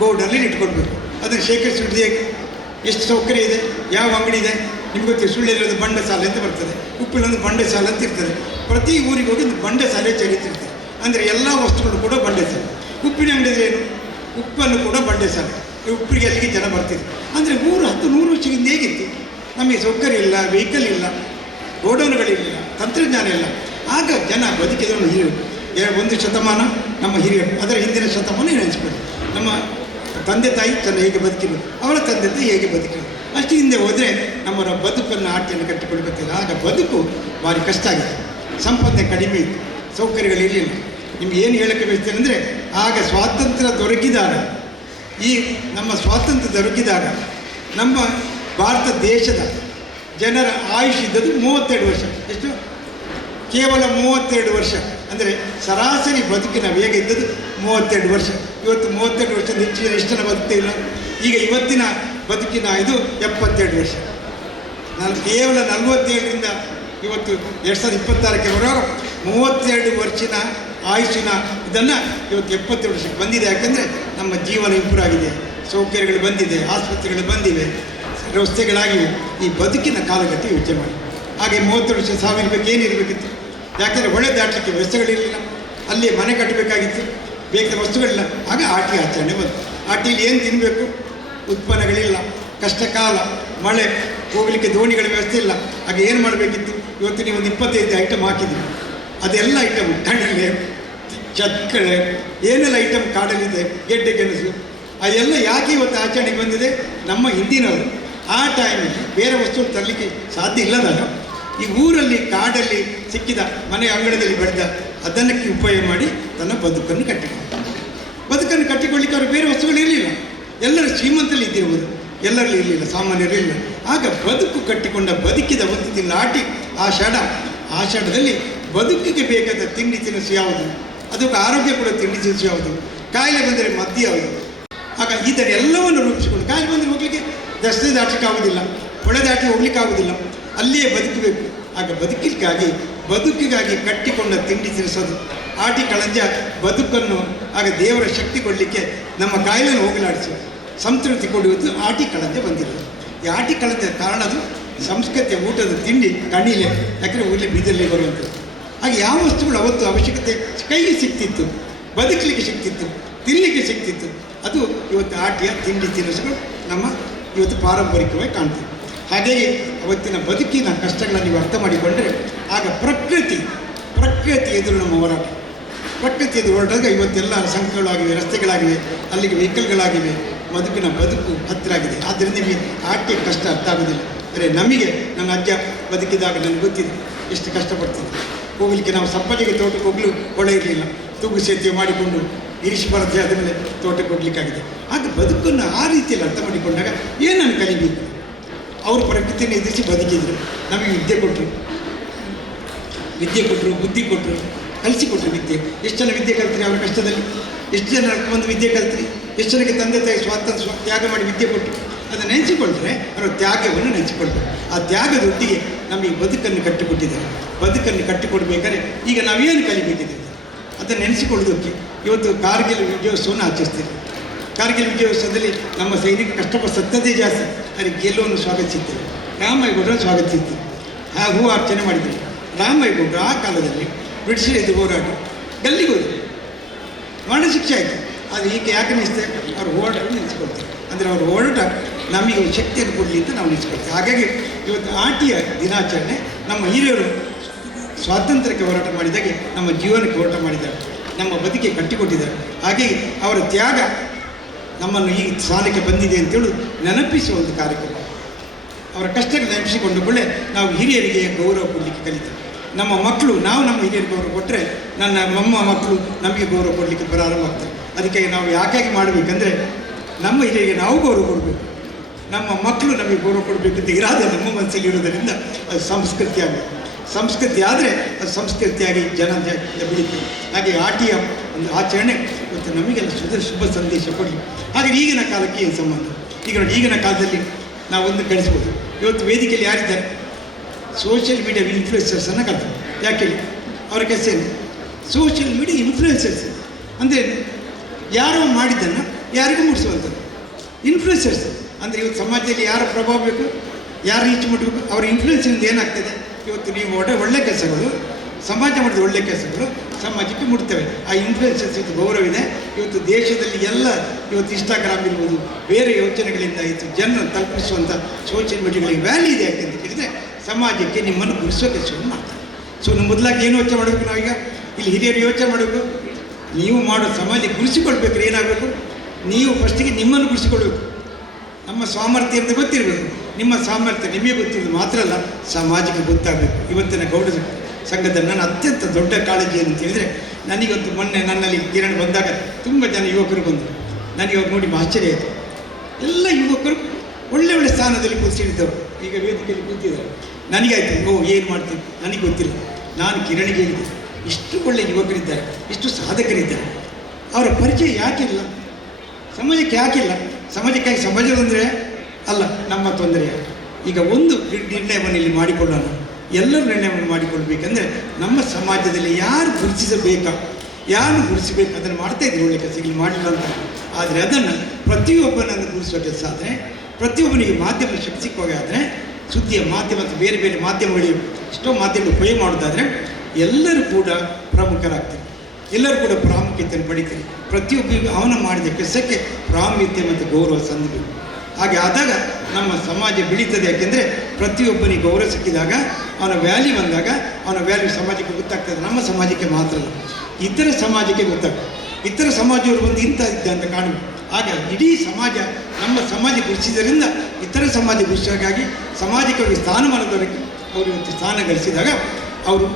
ಗೋಡೌನಲ್ಲಿ ಇಟ್ಕೊಳ್ಬೇಕು. ಅದನ್ನು ಶೇಖರಿಸಿಡ್ದು ಎಷ್ಟು ಸೌಕರ್ಯ ಇದೆ, ಯಾವ ಅಂಗಡಿ ಇದೆ, ನಿಮ್ಗೆ ಗೊತ್ತಿದೆ, ಸುಳ್ಳ್ಯದಲ್ಲಿ ಒಂದು ಬಂಡಸಾಲೆ ಅಂತ ಬರ್ತದೆ, ಉಪ್ಪಿನೊಂದು ಬಂಡಸಾಲೆ ಅಂತ ಇರ್ತದೆ. ಪ್ರತಿ ಊರಿಗೆ ಹೋಗಿ ಒಂದು ಬಂಡಸಾಲೆ ಚರಿತಿರ್ತದೆ. ಅಂದರೆ ಎಲ್ಲ ವಸ್ತುಗಳು ಕೂಡ ಬಂಡಸಾಲೆ. ಉಪ್ಪಿನ ಅಂಗಡಿ ಏನು, ಉಪ್ಪನ್ನು ಕೂಡ ಬಂಡಸಾಲೆ. ಉಪ್ಪಿಗೆ ಅಲ್ಲಿಗೆ ಜನ ಬರ್ತಿದ್ರು. ಅಂದರೆ 100 ವರ್ಷದಿಂದ ಹೇಗಿತ್ತು, ನಮಗೆ ಸೌಕರ್ಯ ಇಲ್ಲ, ವೆಹಿಕಲ್ ಇಲ್ಲ, ಗೋಡೌನ್ಗಳಿರಲಿಲ್ಲ, ತಂತ್ರಜ್ಞಾನ ಇಲ್ಲ. ಆಗ ಜನ ಬದುಕಿದವರು ಹಿರಿಯರು. ಒಂದು ಶತಮಾನ ನಮ್ಮ ಹಿರಿಯರು, ಅದರ ಹಿಂದಿನ ಶತಮಾನ ನೆನೆಸ್ಕೊಳ್ಳಿ. ನಮ್ಮ ತಂದೆ ತಾಯಿ ಹೇಗೆ ಬದುಕಿದ್ರು, ಅವರ ತಂದೆ ತಾಯಿ ಹೇಗೆ ಬದುಕಿದ್ರು. ಅಷ್ಟು ಹಿಂದೆ ಹೋದರೆ ನಮ್ಮ ಬದುಕನ್ನು ಆಟಿಯನ್ನು ಕಟ್ಟಿಕೊಳ್ಬೇಕಿಲ್ಲ. ಆಗ ಬದುಕು ಭಾರಿ ಕಷ್ಟ ಆಗಿದೆ. ಸಂಪನ್ನೆ ಕಡಿಮೆ ಇತ್ತು, ಸೌಕರ್ಯಗಳಿರಲಿಲ್ಲ. ನಿಮ್ಗೆ ಏನು ಹೇಳೋಕ್ಕೆ ಬಯಸ್ತೇನೆ ಅಂದರೆ, ಆಗ ಸ್ವಾತಂತ್ರ್ಯ ದೊರಕಿದಾಗ, ಈ ನಮ್ಮ ಸ್ವಾತಂತ್ರ್ಯ ದೊರಕಿದಾಗ ನಮ್ಮ ಭಾರತ ದೇಶದ ಜನರ ಆಯುಷ್ ಇದ್ದದ್ದು 32 ವರ್ಷ. ಎಷ್ಟು? ಕೇವಲ 32 ವರ್ಷ. ಅಂದರೆ ಸರಾಸರಿ ಬದುಕಿನ ವೇಗ ಇದ್ದದ್ದು 32 ವರ್ಷ. ಇವತ್ತು 32 ವರ್ಷದ ಹೆಚ್ಚಿನ ಎಷ್ಟನ್ನು ಬದುಕ್ತಿಲ್ಲ. ಈಗ ಇವತ್ತಿನ ಬದುಕಿನ ಇದು 72 ವರ್ಷ. ನಾನು ಕೇವಲ 47ರಿಂದ ಇವತ್ತು 2026ಕ್ಕೆ ಬರುವಾಗ 32 ವರ್ಷದ ಆಯುಷಿನ ಇದನ್ನು ಇವತ್ತು 72 ವರ್ಷಕ್ಕೆ ಬಂದಿದೆ. ಯಾಕೆಂದರೆ ನಮ್ಮ ಜೀವನ ಇಂಪ್ರೂವ್ ಆಗಿದೆ, ಸೌಕರ್ಯಗಳು ಬಂದಿದೆ, ಆಸ್ಪತ್ರೆಗಳು ಬಂದಿವೆ, ರಸ್ತೆಗಳಾಗಿವೆ. ಈ ಬದುಕಿನ ಕಾಲಗತಿ ಯೋಚನೆ ಮಾಡಿ. ಹಾಗೆ 32 ವರ್ಷ ಸಾವಿರಬೇಕು ಏನಿರಬೇಕಿತ್ತು. ಯಾಕೆಂದರೆ ಹೊಳೆ ದಾಟಲಿಕ್ಕೆ ವ್ಯವಸ್ಥೆಗಳಿರಲಿಲ್ಲ, ಅಲ್ಲಿಯೇ ಮನೆ ಕಟ್ಟಬೇಕಾಗಿತ್ತು, ಬೇಕಾದ ವಸ್ತುಗಳಿಲ್ಲ. ಆಗ ಆಟಿ ಆಚರಣೆ ಬಂತು. ಆಟಿಲಿ ಏನು ತಿನ್ನಬೇಕು, ಉತ್ಪನ್ನಗಳಿಲ್ಲ, ಕಷ್ಟ ಕಾಲ, ಮಳೆ, ಹೋಗಲಿಕ್ಕೆ ದೋಣಿಗಳ ವ್ಯವಸ್ಥೆ ಇಲ್ಲ. ಆಗ ಏನು ಮಾಡಬೇಕಿತ್ತು. ಇವತ್ತು ನೀವು ಒಂದು 25 ಐಟಮ್ ಹಾಕಿದ್ರಿ, ಅದೆಲ್ಲ ಐಟಮ್ ಕಡಲೆ, ಚಕ್ಕಳೆ, ಏನೆಲ್ಲ ಐಟಮ್ ಕಾಡಲಿದೆ, ಗೆಡ್ಡೆ ಗೆಣಸು, ಅದೆಲ್ಲ ಯಾಕೆ ಇವತ್ತು ಆಚರಣೆಗೆ ಬಂದಿದೆ. ನಮ್ಮ ಹಿಂದಿನವರು ಆ ಟೈಮಲ್ಲಿ ಬೇರೆ ವಸ್ತು ತರಲಿಕ್ಕೆ ಸಾಧ್ಯ ಇಲ್ಲದಾಗ ಈ ಊರಲ್ಲಿ ಕಾಡಲ್ಲಿ ಸಿಕ್ಕಿದ ಮನೆ ಅಂಗಡದಲ್ಲಿ ಬೆಳೆದ ಅದನ್ನು ಉಪಯೋಗ ಮಾಡಿ ತನ್ನ ಬದುಕನ್ನು ಕಟ್ಟಿಕೊಳ್ಳಿಕ್ಕೆ ಅವರು ಬೇರೆ ವಸ್ತುಗಳು ಇರಲಿಲ್ಲ. ಎಲ್ಲರೂ ಶ್ರೀಮಂತರಲ್ಲಿ ಇದ್ದಿರ್ಬೋದು, ಎಲ್ಲರಲ್ಲಿ ಇರಲಿಲ್ಲ, ಸಾಮಾನ್ಯರು ಇರಲಿಲ್ಲ. ಆಗ ಬದುಕು ಕಟ್ಟಿಕೊಂಡ ಬದುಕಿದ ಒಂದು ತಿಂಗಳ ಆಟಿ ಆಷಾಢದಲ್ಲಿ ಬದುಕಿಗೆ ಬೇಕಾದ ತಿಂಡಿ ತಿನಿಸು ಯಾವುದು, ಅದಕ್ಕೆ ಆರೋಗ್ಯ ಕೂಡ ತಿಂಡಿ ತಿನಿಸು ಯಾವುದು, ಕಾಯಿಲೆ ಬಂದರೆ ಮದ್ದು ಯಾವುದು. ಆಗ ಇದನ್ನೆಲ್ಲವನ್ನು ರೂಪಿಸಿಕೊಂಡು, ಕಾಯಿಲೆ ಬಂದರೆ ಹೋಗಲಿಕ್ಕೆ ರಸ್ತೆ ದಾಟಲಿಕ್ಕಾಗೋದಿಲ್ಲ, ಹೊಳೆ ದಾಟಿ ಹೋಗ್ಲಿಕ್ಕಾಗೋದಿಲ್ಲ, ಅಲ್ಲಿಯೇ ಬದುಕಬೇಕು. ಆಗ ಬದುಕಿಗಾಗಿ ಕಟ್ಟಿಕೊಂಡ ತಿಂಡಿ ತಿನಿಸೋದು ಆಟಿ ಕಳಂಜ ಬದುಕನ್ನು ಆಗ ದೇವರ ಶಕ್ತಿ ಕೊಡಲಿಕ್ಕೆ ನಮ್ಮ ಕಾಯಿಲೆಯನ್ನು ಹೋಗಲಾಡಿಸಿ ಸಂತೃಪ್ತಿ ಕೊಡುವುದು ಆಟಿ ಕಳಂಜ ಬಂದಿರೋದು. ಈ ಆಟಿ ಕಳಂಜ ಕಾರಣದು ಸಂಸ್ಕೃತಿಯ ಊಟದ ತಿಂಡಿ ಕಣಿಲೆ, ಯಾಕಂದರೆ ಊರಲ್ಲಿ ಬೀದಲ್ಲಿ ಬರುವಂಥದ್ದು. ಹಾಗೆ ಯಾವ ವಸ್ತುಗಳು ಅವತ್ತು ಅವಶ್ಯಕತೆ ಕೈಗೆ ಸಿಗ್ತಿತ್ತು, ಬದುಕಲಿಕ್ಕೆ ಸಿಗ್ತಿತ್ತು, ತಿನ್ನಲಿಕ್ಕೆ ಸಿಗ್ತಿತ್ತು, ಅದು ಇವತ್ತು ಆಟಿಯ ತಿಂಡಿ ತಿನಿಸುಗಳು ನಮ್ಮ ಇವತ್ತು ಪಾರಂಪರಿಕವಾಗಿ ಕಾಣ್ತೀವಿ. ಹಾಗೆಯೇ ಅವತ್ತಿನ ಬದುಕಿನ ಕಷ್ಟಗಳನ್ನು ನೀವು ಅರ್ಥ ಮಾಡಿಕೊಂಡರೆ ಆಗ ಪ್ರಕೃತಿ ಎದುರು ನಮ್ಮ ಹೋರಾಟ. ಪ್ರಕೃತಿ ಎದುರು ಹೊರಟಾಗ ಇವತ್ತೆಲ್ಲ ಸಂಘಗಳಾಗಿವೆ, ರಸ್ತೆಗಳಾಗಿವೆ, ಅಲ್ಲಿಗೆ ವೆಹಿಕಲ್ಗಳಾಗಿವೆ, ಬದುಕು ಹತ್ತಿರ ಆಗಿದೆ. ಆದ್ದರಿಂದ ನಿಮಗೆ ಆಟಿಯ ಕಷ್ಟ ಅರ್ಥ ಆಗೋದಿಲ್ಲ. ಅಂದರೆ ನಮಗೆ ನನ್ನ ಅಜ್ಜ ಬದುಕಿದಾಗ ನನಗೆ ಗೊತ್ತಿದೆ ಎಷ್ಟು ಕಷ್ಟಪಡ್ತಿದ್ದೆ. ಹೋಗಲಿಕ್ಕೆ ನಾವು ಸಪ್ಪಲಿಗೆ ತೋಟಕ್ಕೆ ಹೋಗಲು ಹೊಳೆ ಇರಲಿಲ್ಲ, ತೂಗು ಸೇತುವೆ ಮಾಡಿಕೊಂಡು ಇರಿಶ್ ಬರತ್ತೆ, ಆದ ಮೇಲೆ ತೋಟಕ್ಕೆ ಹೋಗ್ಲಿಕ್ಕಾಗಿದೆ. ಆಗ ಬದುಕನ್ನು ಆ ರೀತಿಯಲ್ಲಿ ಅರ್ಥ ಮಾಡಿಕೊಂಡಾಗ ಏನನ್ನು ಕಲಿಬೇಕು. ಅವರು ಪ್ರಕೃತಿಯನ್ನು ಎದುರಿಸಿ ಬದುಕಿದ್ರು, ನಮಗೆ ವಿದ್ಯೆ ಕೊಟ್ಟರು, ಬುದ್ಧಿ ಕೊಟ್ಟರು, ಕಲಿಸಿಕೊಟ್ರು ವಿದ್ಯೆ. ಎಷ್ಟು ಜನ ವಿದ್ಯೆ ಕಲ್ತ್ರಿ ಅವರ ಕಷ್ಟದಲ್ಲಿ, ಎಷ್ಟು ಜನ ಒಂದು ವಿದ್ಯೆ ಕಲ್ತ್ರಿ, ಎಷ್ಟು ಜನಕ್ಕೆ ತಂದೆ ತಾಯಿ ತ್ಯಾಗ ಮಾಡಿ ವಿದ್ಯೆ ಕೊಟ್ಟರು. ಅದನ್ನು ನೆನೆಸಿಕೊಂಡ್ರೆ ಅವರ ತ್ಯಾಗವನ್ನು ನೆನೆಸಿಕೊಳ್ತಾರೆ. ಆ ತ್ಯಾಗದೊಟ್ಟಿಗೆ ನಮಗೆ ಬದುಕನ್ನು ಕಟ್ಟಿಕೊಟ್ಟಿದ್ದಾರೆ. ಬದುಕನ್ನು ಕಟ್ಟಿಕೊಡ್ಬೇಕಾದ್ರೆ ಈಗ ನಾವೇನು ಕಲಿಬೇಕಿದೆ ಅದನ್ನು ನೆನೆಸಿಕೊಳ್ಳೋದಕ್ಕೆ ಇವತ್ತು ಕಾರ್ಗಿಲ್ ವಿಜಯೋತ್ಸವವನ್ನು ಆಚರಿಸ್ತೀವಿ. ಕಾರ್ಗಿಲ್ ವಿಜಯೋತ್ಸವದಲ್ಲಿ ನಮ್ಮ ಸೈನಿಕ ಕಷ್ಟಪಟ್ಟು ಸತ್ತದೇ ಜಾಸ್ತಿ, ಅದಕ್ಕೆ ಗೆಲ್ಲುವನ್ನು ಸ್ವಾಗತಿಸಿದ್ದೇವೆ, ರಾಮೇಗೌಡರನ್ನು ಸ್ವಾಗತಿಸಿದ್ದೇವೆ, ಹೂ ಅರ್ಚನೆ ಮಾಡಿದ್ದೇವೆ. ರಾಮೇಗೌಡರು ಆ ಕಾಲದಲ್ಲಿ ಬ್ರಿಟಿಷರ ಎದುರು ಹೋರಾಟ ಗಲ್ಲಿಗೆ ಹೋದರು, ಮರಣ ಶಿಕ್ಷೆ ಆಯಿತು. ಅದು ಈಗ ಯಾಕೆ ನಿಲ್ಲಿಸ್ತೇವೆ, ಅವ್ರು ಹೋರಾಟವನ್ನು ನಿಲ್ಲಿಸ್ಕೊಳ್ತಾರೆ. ಅಂದರೆ ಅವರು ಹೋರಾಟ ನಮಗೆ ಶಕ್ತಿಯನ್ನು ಕೊಡಲಿ ಅಂತ ನಾವು ನಿಲ್ಲಿಸ್ಕೊಳ್ತೇವೆ. ಹಾಗಾಗಿ ಇವತ್ತು ಆಟಿಯ ದಿನಾಚರಣೆ ನಮ್ಮ ಹಿರಿಯರು ಸ್ವಾತಂತ್ರ್ಯಕ್ಕೆ ಹೋರಾಟ ಮಾಡಿದಾಗೆ ನಮ್ಮ ಜೀವನಕ್ಕೆ ಹೋರಾಟ ಮಾಡಿದ್ದಾರೆ, ನಮ್ಮ ಬದುಕಿಗೆ ಕಟ್ಟಿಕೊಟ್ಟಿದ್ದಾರೆ. ಹಾಗೆಯೇ ಅವರ ತ್ಯಾಗ ನಮ್ಮನ್ನು ಈ ಸಾಲಕ್ಕೆ ಬಂದಿದೆ ಅಂತೇಳಿ ನೆನಪಿಸುವ ಒಂದು ಕಾರ್ಯಕ್ರಮ. ಅವರ ಕಷ್ಟಕ್ಕೆ ನೆನಪಿಸಿಕೊಂಡು ಕೂಡ ನಾವು ಹಿರಿಯರಿಗೆ ಗೌರವ ಕೊಡಲಿಕ್ಕೆ ಕಲಿತೇವೆ. ನಮ್ಮ ಮಕ್ಕಳು, ನಾವು ನಮ್ಮ ಹಿರಿಯರಿಗೆ ಗೌರವ ಕೊಟ್ಟರೆ ನಮ್ಮ ಮಕ್ಕಳು ನಮಗೆ ಗೌರವ ಕೊಡಲಿಕ್ಕೆ ಪ್ರಾರಂಭ ಆಗ್ತದೆ. ಅದಕ್ಕೆ ನಾವು ಯಾಕಾಗಿ ಮಾಡಬೇಕಂದ್ರೆ ನಮ್ಮ ಹಿರಿಯರಿಗೆ ನಾವು ಗೌರವ ಕೊಡಬೇಕು, ನಮ್ಮ ಮಕ್ಕಳು ನಮಗೆ ಗೌರವ ಕೊಡಬೇಕಂತ ಇರಾದೆ ನಮ್ಮ ಮನಸ್ಸಲ್ಲಿ ಇರೋದರಿಂದ ಅದು ಸಂಸ್ಕೃತಿ ಆಗಬೇಕು. ಸಂಸ್ಕೃತಿ ಆದರೆ ಅದು ಸಂಸ್ಕೃತಿಯಾಗಿ ಜನ ಬೆಳೀತದೆ. ಹಾಗೆ ಆಟಿಯ ಒಂದು ಆಚರಣೆ ಇವತ್ತು ನಮಗೆಲ್ಲ ಶುಭ ಸಂದೇಶ ಕೊಡಲಿ. ಹಾಗೆ ಈಗಿನ ಕಾಲಕ್ಕೆ ಏನು ಸಂಬಂಧ? ಈಗ ನೋಡಿ, ಈಗಿನ ಕಾಲದಲ್ಲಿ ನಾವು ಒಂದು ಕಳಿಸ್ಬೋದು. ಇವತ್ತು ವೇದಿಕೆಯಲ್ಲಿ ಯಾರಿದ್ದಾರೆ, ಸೋಷಿಯಲ್ ಮೀಡಿಯಾ ಇನ್ಫ್ಲೂಯೆನ್ಸರ್ಸನ್ನು ಕರ್ತಾರೆ. ಯಾಕೆ ಅವರ ಕೆಲಸ ಏನು? ಸೋಷಿಯಲ್ ಮೀಡಿಯಾ ಇನ್ಫ್ಲೂಯೆನ್ಸರ್ಸ್ ಅಂದರೆ ಯಾರೋ ಮಾಡಿದ್ದನ್ನು ಯಾರಿಗೂ ಮುಟ್ಟಿಸುವಂಥದ್ದು ಇನ್ಫ್ಲೂಯೆನ್ಸರ್ಸ್. ಅಂದರೆ ಇವತ್ತು ಸಮಾಜದಲ್ಲಿ ಯಾರ ಪ್ರಭಾವ ಬೇಕು? ಯಾರು ರೀಚ್ ಮಾಡಬೇಕು, ಅವರ ಇನ್ಫ್ಲೂಯೆನ್ಸಿಂದ ಏನಾಗ್ತದೆ, ಇವತ್ತು ನೀವು ಒಳ್ಳೆ ಕೆಲಸಗಳು, ಸಮಾಜ ಮಾಡಿದ ಒಳ್ಳೆ ಕೆಲಸಗಳು ಸಮಾಜಕ್ಕೆ ಮುಟ್ತವೆ. ಆ ಇನ್ಫ್ಲೂಯೆನ್ಸಸ್ ಇದು ಗೌರವ ಇದೆ. ಇವತ್ತು ದೇಶದಲ್ಲಿ ಎಲ್ಲ ಇವತ್ತು ಇನ್ಸ್ಟಾಗ್ರಾಮ್ ಇರ್ಬೋದು, ಬೇರೆ ಯೋಚನೆಗಳಿಂದ ಇವತ್ತು ಜನರನ್ನು ತಲುಪಿಸುವಂಥ ಸೋಷಿಯಲ್ ಮೀಡಿಯಾಗಳಿಗೆ ವ್ಯಾಲ್ಯೂ ಇದೆ. ಯಾಕೆ ಅಂತ ಕೇಳಿದರೆ ಸಮಾಜಕ್ಕೆ ನಿಮ್ಮನ್ನು ಗುರುಸುವ ಕೆಲಸವನ್ನು ಮಾಡ್ತಾರೆ. ಸೊ ಮೊದಲಾಗಿ ಏನು ಯೋಚನೆ ಮಾಡಬೇಕು, ನಾವೀಗ ಇಲ್ಲಿ ಹಿರಿಯರು ಯೋಚನೆ ಮಾಡಬೇಕು, ನೀವು ಮಾಡೋ ಸಮಾಜಕ್ಕೆ ಗುರುಸಿಕೊಳ್ಬೇಕಾದ್ರೆ ಏನಾಗಬೇಕು, ನೀವು ಫಸ್ಟಿಗೆ ನಿಮ್ಮನ್ನು ಗುರುಸಿಕೊಳ್ಬೇಕು. ನಮ್ಮ ಸಾಮರ್ಥ್ಯ ಅಂತ ಗೊತ್ತಿರಬೇಕು. ನಿಮ್ಮ ಸಾಮರ್ಥ್ಯ ನಿಮಗೆ ಗೊತ್ತಿರೋದು ಮಾತ್ರ ಅಲ್ಲ, ಸಮಾಜಕ್ಕೆ ಗೊತ್ತಾಗಬೇಕು. ಇವತ್ತಿನ ಗೌಡ ಸಂಘದ ನನ್ನ ಅತ್ಯಂತ ದೊಡ್ಡ ಕಾಳಜಿ ಏನು ಅಂತ ಹೇಳಿದರೆ, ನನಗಂತೂ ಮೊನ್ನೆ ನನ್ನಲ್ಲಿ ಕಿರಣ್ ಬಂದಾಗ ತುಂಬ ಜನ ಯುವಕರು ಬಂದರು. ನನಗೆ ಅವ್ರು ನೋಡಿ ಆಶ್ಚರ್ಯ ಆಯಿತು. ಎಲ್ಲ ಯುವಕರು ಒಳ್ಳೆ ಒಳ್ಳೆ ಸ್ಥಾನದಲ್ಲಿ ಕೂರಿಸಿದ್ದವರು ಈಗ ವೇದಿಕೆಯಲ್ಲಿ ಕೂತಿದ್ದಾರೆ. ನನಗಾಯ್ತು, ಏನು ಮಾಡ್ತೀನಿ ನನಗೆ ಗೊತ್ತಿಲ್ಲ. ನಾನು ಕಿರಣಿಗೆ ಹೇಳಿದೆ, ಇಷ್ಟು ಒಳ್ಳೆ ಯುವಕರಿದ್ದಾರೆ, ಇಷ್ಟು ಸಾಧಕರಿದ್ದಾರೆ, ಅವರ ಪರಿಚಯ ಯಾಕಿಲ್ಲ, ಸಮಾಜಕ್ಕೆ ಯಾಕಿಲ್ಲ? ಸಮಾಜಕ್ಕಾಗಿ ಸಮಾಜ ತೊಂದರೆ ಅಲ್ಲ, ನಮ್ಮ ತೊಂದರೆ. ಈಗ ಒಂದು ನಿರ್ಣಯವನ್ನು ಇಲ್ಲಿ ಮಾಡಿಕೊಳ್ಳೋಣ, ಎಲ್ಲರೂ ನಿರ್ಣಯವನ್ನು ಮಾಡಿಕೊಳ್ಬೇಕಂದ್ರೆ ನಮ್ಮ ಸಮಾಜದಲ್ಲಿ ಯಾರು ಗುರುತಿಸಬೇಕಾ, ಯಾರು ಗುರುತಿಸಬೇಕು ಅದನ್ನು ಮಾಡ್ತಾಯಿದ್ರು. ಒಳ್ಳೆ ಕೆಲಸ ಇಲ್ಲಿ ಮಾಡಲಿಲ್ಲ ಅಂತ. ಆದರೆ ಅದನ್ನು ಪ್ರತಿಯೊಬ್ಬನನ್ನು ಗುರುತಿಸುವ ಕೆಲಸ ಆದರೆ, ಪ್ರತಿಯೊಬ್ಬನಿಗೆ ಮಾಧ್ಯಮ ಶಕ್ತಿ ಸಿಕ್ಕುವಾಗ ಆದರೆ, ಸುದ್ದಿಯ ಮಾಧ್ಯಮ ಮತ್ತು ಬೇರೆ ಬೇರೆ ಮಾಧ್ಯಮಗಳಿಗೆ ಎಷ್ಟೋ ಮಾಧ್ಯಮಗಳು ಉಪಯೋಗ ಮಾಡೋದಾದರೆ ಎಲ್ಲರೂ ಕೂಡ ಪ್ರಮುಖರಾಗ್ತಾರೆ, ಎಲ್ಲರೂ ಕೂಡ ಪ್ರಾಮುಖ್ಯತೆಯನ್ನು ಪಡಿತಾರೆ. ಪ್ರತಿಯೊಬ್ಬರಿಗೂ ಅವನ ಮಾಡಿದ ಕೆಲಸಕ್ಕೆ ಪ್ರಾಮುಖ್ಯತೆ ಮತ್ತು ಗೌರವ ಸಂದಬೇಕು. ಹಾಗೆ ಆದಾಗ ನಮ್ಮ ಸಮಾಜ ಬೆಳೀತದೆ. ಯಾಕೆಂದರೆ ಪ್ರತಿಯೊಬ್ಬನಿಗೆ ಗೌರವ ಸಿಕ್ಕಿದಾಗ, ಅವನ ವ್ಯಾಲ್ಯೂ ಬಂದಾಗ, ಅವನ ವ್ಯಾಲ್ಯೂ ಸಮಾಜಕ್ಕೆ ಗೊತ್ತಾಗ್ತದೆ. ನಮ್ಮ ಸಮಾಜಕ್ಕೆ ಮಾತ್ರ ಅಲ್ಲ, ಇತರ ಸಮಾಜಕ್ಕೆ ಗೊತ್ತಾಗ್ತದೆ. ಇತರ ಸಮಾಜವರು ಬಂದು ಇಂಥ ಇದ್ದ ಅಂತ ಕಾಣಬೇಕು. ಆಗ ಇಡೀ ಸಮಾಜ, ನಮ್ಮ ಸಮಾಜ ಗುರುತಿಸಿದ್ದರಿಂದ ಇತರ ಸಮಾಜ ಗುರುತಿಸಾಗಿ ಸಮಾಜಕ್ಕೆ ಅವರಿಗೆ ಸ್ಥಾನಮಾನ ದೊರಕಿ ಅವರು ಇವತ್ತು ಸ್ಥಾನ ಗಳಿಸಿದಾಗ ಅವರು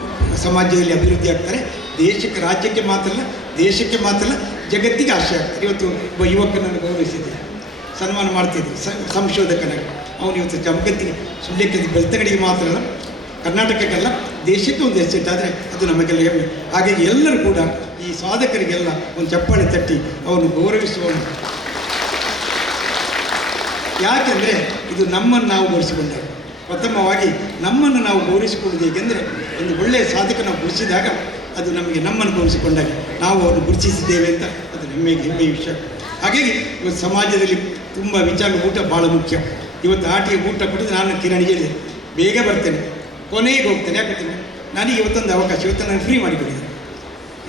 ಸಮಾಜದಲ್ಲಿ ಅಭಿವೃದ್ಧಿ ಆಗ್ತಾರೆ. ದೇಶಕ್ಕೆ, ರಾಜ್ಯಕ್ಕೆ ಮಾತ್ರ ಅಲ್ಲ, ದೇಶಕ್ಕೆ ಮಾತ್ರ ಅಲ್ಲ, ಜಗತ್ತಿಗೆ ಆಶ್ರಯ ಆಗ್ತಾರೆ. ಇವತ್ತು ಒಬ್ಬ ಯುವಕನನ್ನು ಗೌರವಿಸಿದ್ದೆ, ಸನ್ಮಾನ ಮಾಡ್ತಿದ್ದೆ, ಸಂಶೋಧಕನಾಗಿ. ಅವನು ಇವತ್ತು ಜಗತ್ತಿಗೆ ಸುಳ್ಯಕ್ಕೆ ಬೆಳ್ತಂಗಡಿಗೆ ಮಾತ್ರ ಅಲ್ಲ, ಕರ್ನಾಟಕಕ್ಕೆಲ್ಲ, ದೇಶಕ್ಕೆ ಒಂದು ಹೆಸರಿಟ್ಟು. ಆದರೆ ಅದು ನಮಗೆಲ್ಲ ಹೆಮ್ಮೆ. ಹಾಗಾಗಿ ಎಲ್ಲರೂ ಕೂಡ ಈ ಸಾಧಕರಿಗೆಲ್ಲ ಒಂದು ಚಪ್ಪಾಳೆ ತಟ್ಟಿ ಅವನು ಗೌರವಿಸುವನು. ಯಾಕೆಂದರೆ ಇದು ನಮ್ಮನ್ನು ನಾವು ಗೌರವಿಸಿಕೊಂಡಾಗ, ಪ್ರಥಮವಾಗಿ ನಮ್ಮನ್ನು ನಾವು ಗೌರವಿಸಿಕೊಳ್ಳುವುದು. ಏಕೆಂದರೆ ಒಂದು ಒಳ್ಳೆಯ ಸಾಧಕ ನಾವು ಗುರುತಿಸಿದಾಗ ಅದು ನಮಗೆ ನಮ್ಮನ್ನು ಗೌರವಿಸಿಕೊಂಡಾಗ ನಾವು ಅವನು ಗುರುತಿಸಿದ್ದೇವೆ ಅಂತ ಅದು ಹೆಮ್ಮೆಯ ವಿಷಯ. ಹಾಗಾಗಿ ಇವತ್ತು ಸಮಾಜದಲ್ಲಿ ತುಂಬ ವಿಚಾರ, ಊಟ ಭಾಳ ಮುಖ್ಯ. ಇವತ್ತು ಆಟಿಗೆ ಊಟ ಕೊಟ್ಟಿದ್ದು ನಾನು ಕಿರಣಿಗೆ ಹೇಳಿದೆ, ಬೇಗ ಬರ್ತೇನೆ, ಕೊನೆಗೆ ಹೋಗ್ತೇನೆ. ಯಾಕೆ ನನಗೆ ಇವತ್ತೊಂದು ಅವಕಾಶ, ಇವತ್ತು ನಾನು ಫ್ರೀ ಮಾಡಿಕೊಂಡಿದ್ದೇನೆ,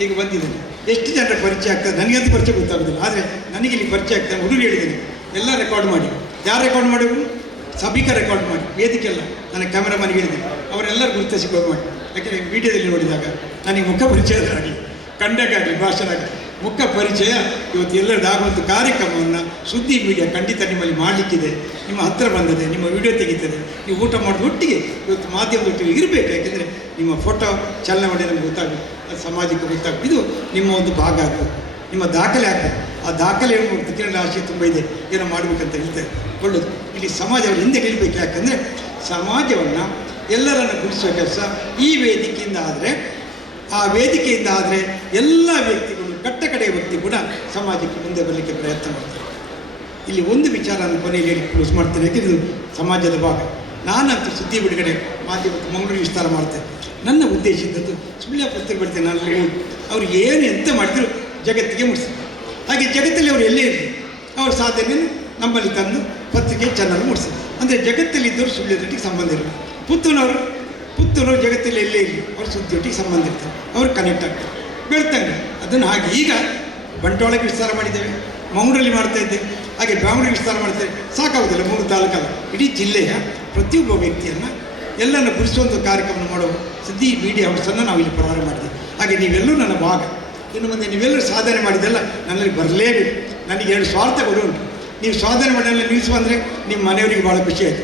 ಈಗ ಬಂದಿದ್ದೇನೆ. ಎಷ್ಟು ಜನರ ಪರಿಚಯ ಆಗ್ತದೆ ನನಗಂತೂ ಪರಿಚಯ ಗೊತ್ತಾಗೋದಿಲ್ಲ. ಆದರೆ ನನಗೆ ಇಲ್ಲಿ ಪರಿಚಯ ಆಗ್ತದೆ. ಹುಡುಗ ಹೇಳಿದ್ದೇನೆ, ಎಲ್ಲ ರೆಕಾರ್ಡ್ ಮಾಡಿ. ಯಾರು ರೆಕಾರ್ಡ್ ಮಾಡೋದು? ಸಭಿಕ ರೆಕಾರ್ಡ್ ಮಾಡಿ, ವೇದಿಕೆಲ್ಲ ನನ್ನ ಕ್ಯಾಮ್ರಾಮನ್ಗೆ ಹೇಳಿದೆ, ಅವರೆಲ್ಲರೂ ಗುರುತಿಸಿಕೊಂಡು ಮಾಡಿ. ಯಾಕೆಂದರೆ ವೀಡಿಯೋದಲ್ಲಿ ನೋಡಿದಾಗ ನನಗೆ ಮುಖ ಪರಿಚಯದಾಗಲಿ, ಕಂಡಕ್ಕಾಗಲಿ, ಭಾಷಣ ಆಗಲಿ, ಮುಖ ಪರಿಚಯ ಇವತ್ತು ಎಲ್ಲರದಾಗುವಂಥ ಕಾರ್ಯಕ್ರಮವನ್ನು ಸುದ್ದಿ ಮೀಡಿಯಾ ಖಂಡಿತ ನಿಮ್ಮಲ್ಲಿ ಮಾಡಲಿಕ್ಕಿದೆ. ನಿಮ್ಮ ಹತ್ತಿರ ಬಂದಿದೆ, ನಿಮ್ಮ ವಿಡಿಯೋ ತೆಗಿತದೆ, ನೀವು ಊಟ ಮಾಡೋದು ಒಟ್ಟಿಗೆ ಇವತ್ತು ಮಾಧ್ಯಮದೊಟ್ಟಿಗೆ ಇರಬೇಕು. ಯಾಕೆಂದರೆ ನಿಮ್ಮ ಫೋಟೋ ಚಲನೆ ನಮ್ಗೆ ಗೊತ್ತಾಗಬೇಕು, ಅದು ಸಮಾಜಕ್ಕೆ ಗೊತ್ತಾಗಬೇಕು. ಇದು ನಿಮ್ಮ ಒಂದು ಭಾಗ ಆಗಬೇಕು, ನಿಮ್ಮ ದಾಖಲೆ ಆಗಬೇಕು. ಆ ದಾಖಲೆ ಕಿರಣ ಆಶಯ ತುಂಬ ಇದೆ, ಏನೋ ಮಾಡಬೇಕಂತ ಹೇಳ್ತಾರೆ, ಒಳ್ಳೆಯದು. ಇಲ್ಲಿ ಸಮಾಜವನ್ನು ಹಿಂದೆ ನಿಲ್ಲಬೇಕು. ಯಾಕಂದರೆ ಸಮಾಜವನ್ನು ಎಲ್ಲರನ್ನು ಗುರುತಿಸುವ ಕೆಲಸ ಈ ವೇದಿಕೆಯಿಂದ ಆದರೆ, ಆ ವೇದಿಕೆಯಿಂದ ಆದರೆ ಎಲ್ಲ ವ್ಯಕ್ತಿಗಳು, ಕಟ್ಟಕಡೆಯ ವ್ಯಕ್ತಿ ಕೂಡ ಸಮಾಜಕ್ಕೆ ಮುಂದೆ ಬರಲಿಕ್ಕೆ ಪ್ರಯತ್ನ ಮಾಡ್ತಾರೆ. ಇಲ್ಲಿ ಒಂದು ವಿಚಾರವನ್ನು ಕೊನೆಯಲ್ಲಿ ಹೇಳಿ ಕ್ಲೋಸ್ ಮಾಡ್ತೇನೆ. ಯಾಕೆಂದರೆ ಇದು ಸಮಾಜದ ಭಾಗ. ನಾನಂತೂ ಸುದ್ದಿ ಬಿಡುಗಡೆ ಮಾಧ್ಯಮಕ್ಕೆ ಮಂಗಳೂರು ವಿಸ್ತಾರ ಮಾಡ್ತೇನೆ. ನನ್ನ ಉದ್ದೇಶ ಇದ್ದದ್ದು ಸುಳ್ಯ ಪುಸ್ತಕ ಬಿಡ್ತೇನೆ. ನಾನು ಅವ್ರು ಏನು ಎಂತ ಮಾಡಿದ್ರು ಜಗತ್ತಿಗೆ ಮುಟ್ಟಿಸ್ತಾರೆ. ಹಾಗೆ ಜಗತ್ತಲ್ಲಿ ಅವರು ಎಲ್ಲೇ ಇರಲಿ ಅವ್ರ ಸಾಧನೆಯನ್ನು ನಮ್ಮಲ್ಲಿ ತಂದು ಪತ್ರಿಕೆ ಚಾನಲ್ ಮೂಡಿಸ್ತಾರೆ. ಅಂದರೆ ಜಗತ್ತಲ್ಲಿದ್ದವರು ಸುಳ್ಯದೊಟ್ಟಿಗೆ ಸಂಬಂಧ ಇರಲಿ. ಪುತ್ತೂರವರು ಜಗತ್ತಲ್ಲಿ ಎಲ್ಲೇ ಇರಲಿ ಅವ್ರ ಸುದ್ದಿಯೊಟ್ಟಿಗೆ ಸಂಬಂಧ ಇರ್ತಾರೆ, ಅವ್ರು ಕನೆಕ್ಟ್ ಆಗ್ತಾರೆ, ಬೆಳ್ತಂಗೆ. ಅದನ್ನು ಹಾಗೆ ಈಗ ಬಂಟ್ವಾಳಕ್ಕೆ ವಿಸ್ತಾರ ಮಾಡಿದ್ದೇವೆ, ಮಂಗಳೂರಲ್ಲಿ ಮಾಡ್ತಾಯಿದ್ದೆ, ಹಾಗೆ ಬೆಂಗಳೂರಿಗೆ ವಿಸ್ತಾರ ಮಾಡ್ತೇವೆ. ಸಾಕಾಗೋದಿಲ್ಲ, 3 ತಾಲೂಕಲ್ಲ, ಇಡೀ ಜಿಲ್ಲೆಯ ಪ್ರತಿಯೊಬ್ಬ ವ್ಯಕ್ತಿಯನ್ನು ಎಲ್ಲನ್ನು ಗುರುತಿಸುವಂಥ ಕಾರ್ಯಕ್ರಮ ಮಾಡುವ ಸುದ್ದಿ ಮೀಡಿಯಾ ಹೌಸನ್ನು ನಾವು ಇಲ್ಲಿ ಪ್ರಾರಂಭ ಮಾಡಿದ್ವಿ. ಹಾಗೆ ನೀವೆಲ್ಲರೂ ನನ್ನ ಭಾಗ. ಇನ್ನು ಮುಂದೆ ನೀವೆಲ್ಲರೂ ಸಾಧನೆ ಮಾಡಿದ್ದೆಲ್ಲ ನನ್ನಲ್ಲಿ ಬರಲೇಬೇಕು. ನನಗೆ 2 ಸ್ವಾರ್ಥಗಳು ಉಂಟು. ನೀವು ಸಾಧನೆ ಮಾಡಿ ನಿಲ್ಲಿಸುವ ಅಂದರೆ ನಿಮ್ಮ ಮನೆಯವರಿಗೆ ಭಾಳ ಖುಷಿ ಆಯಿತು,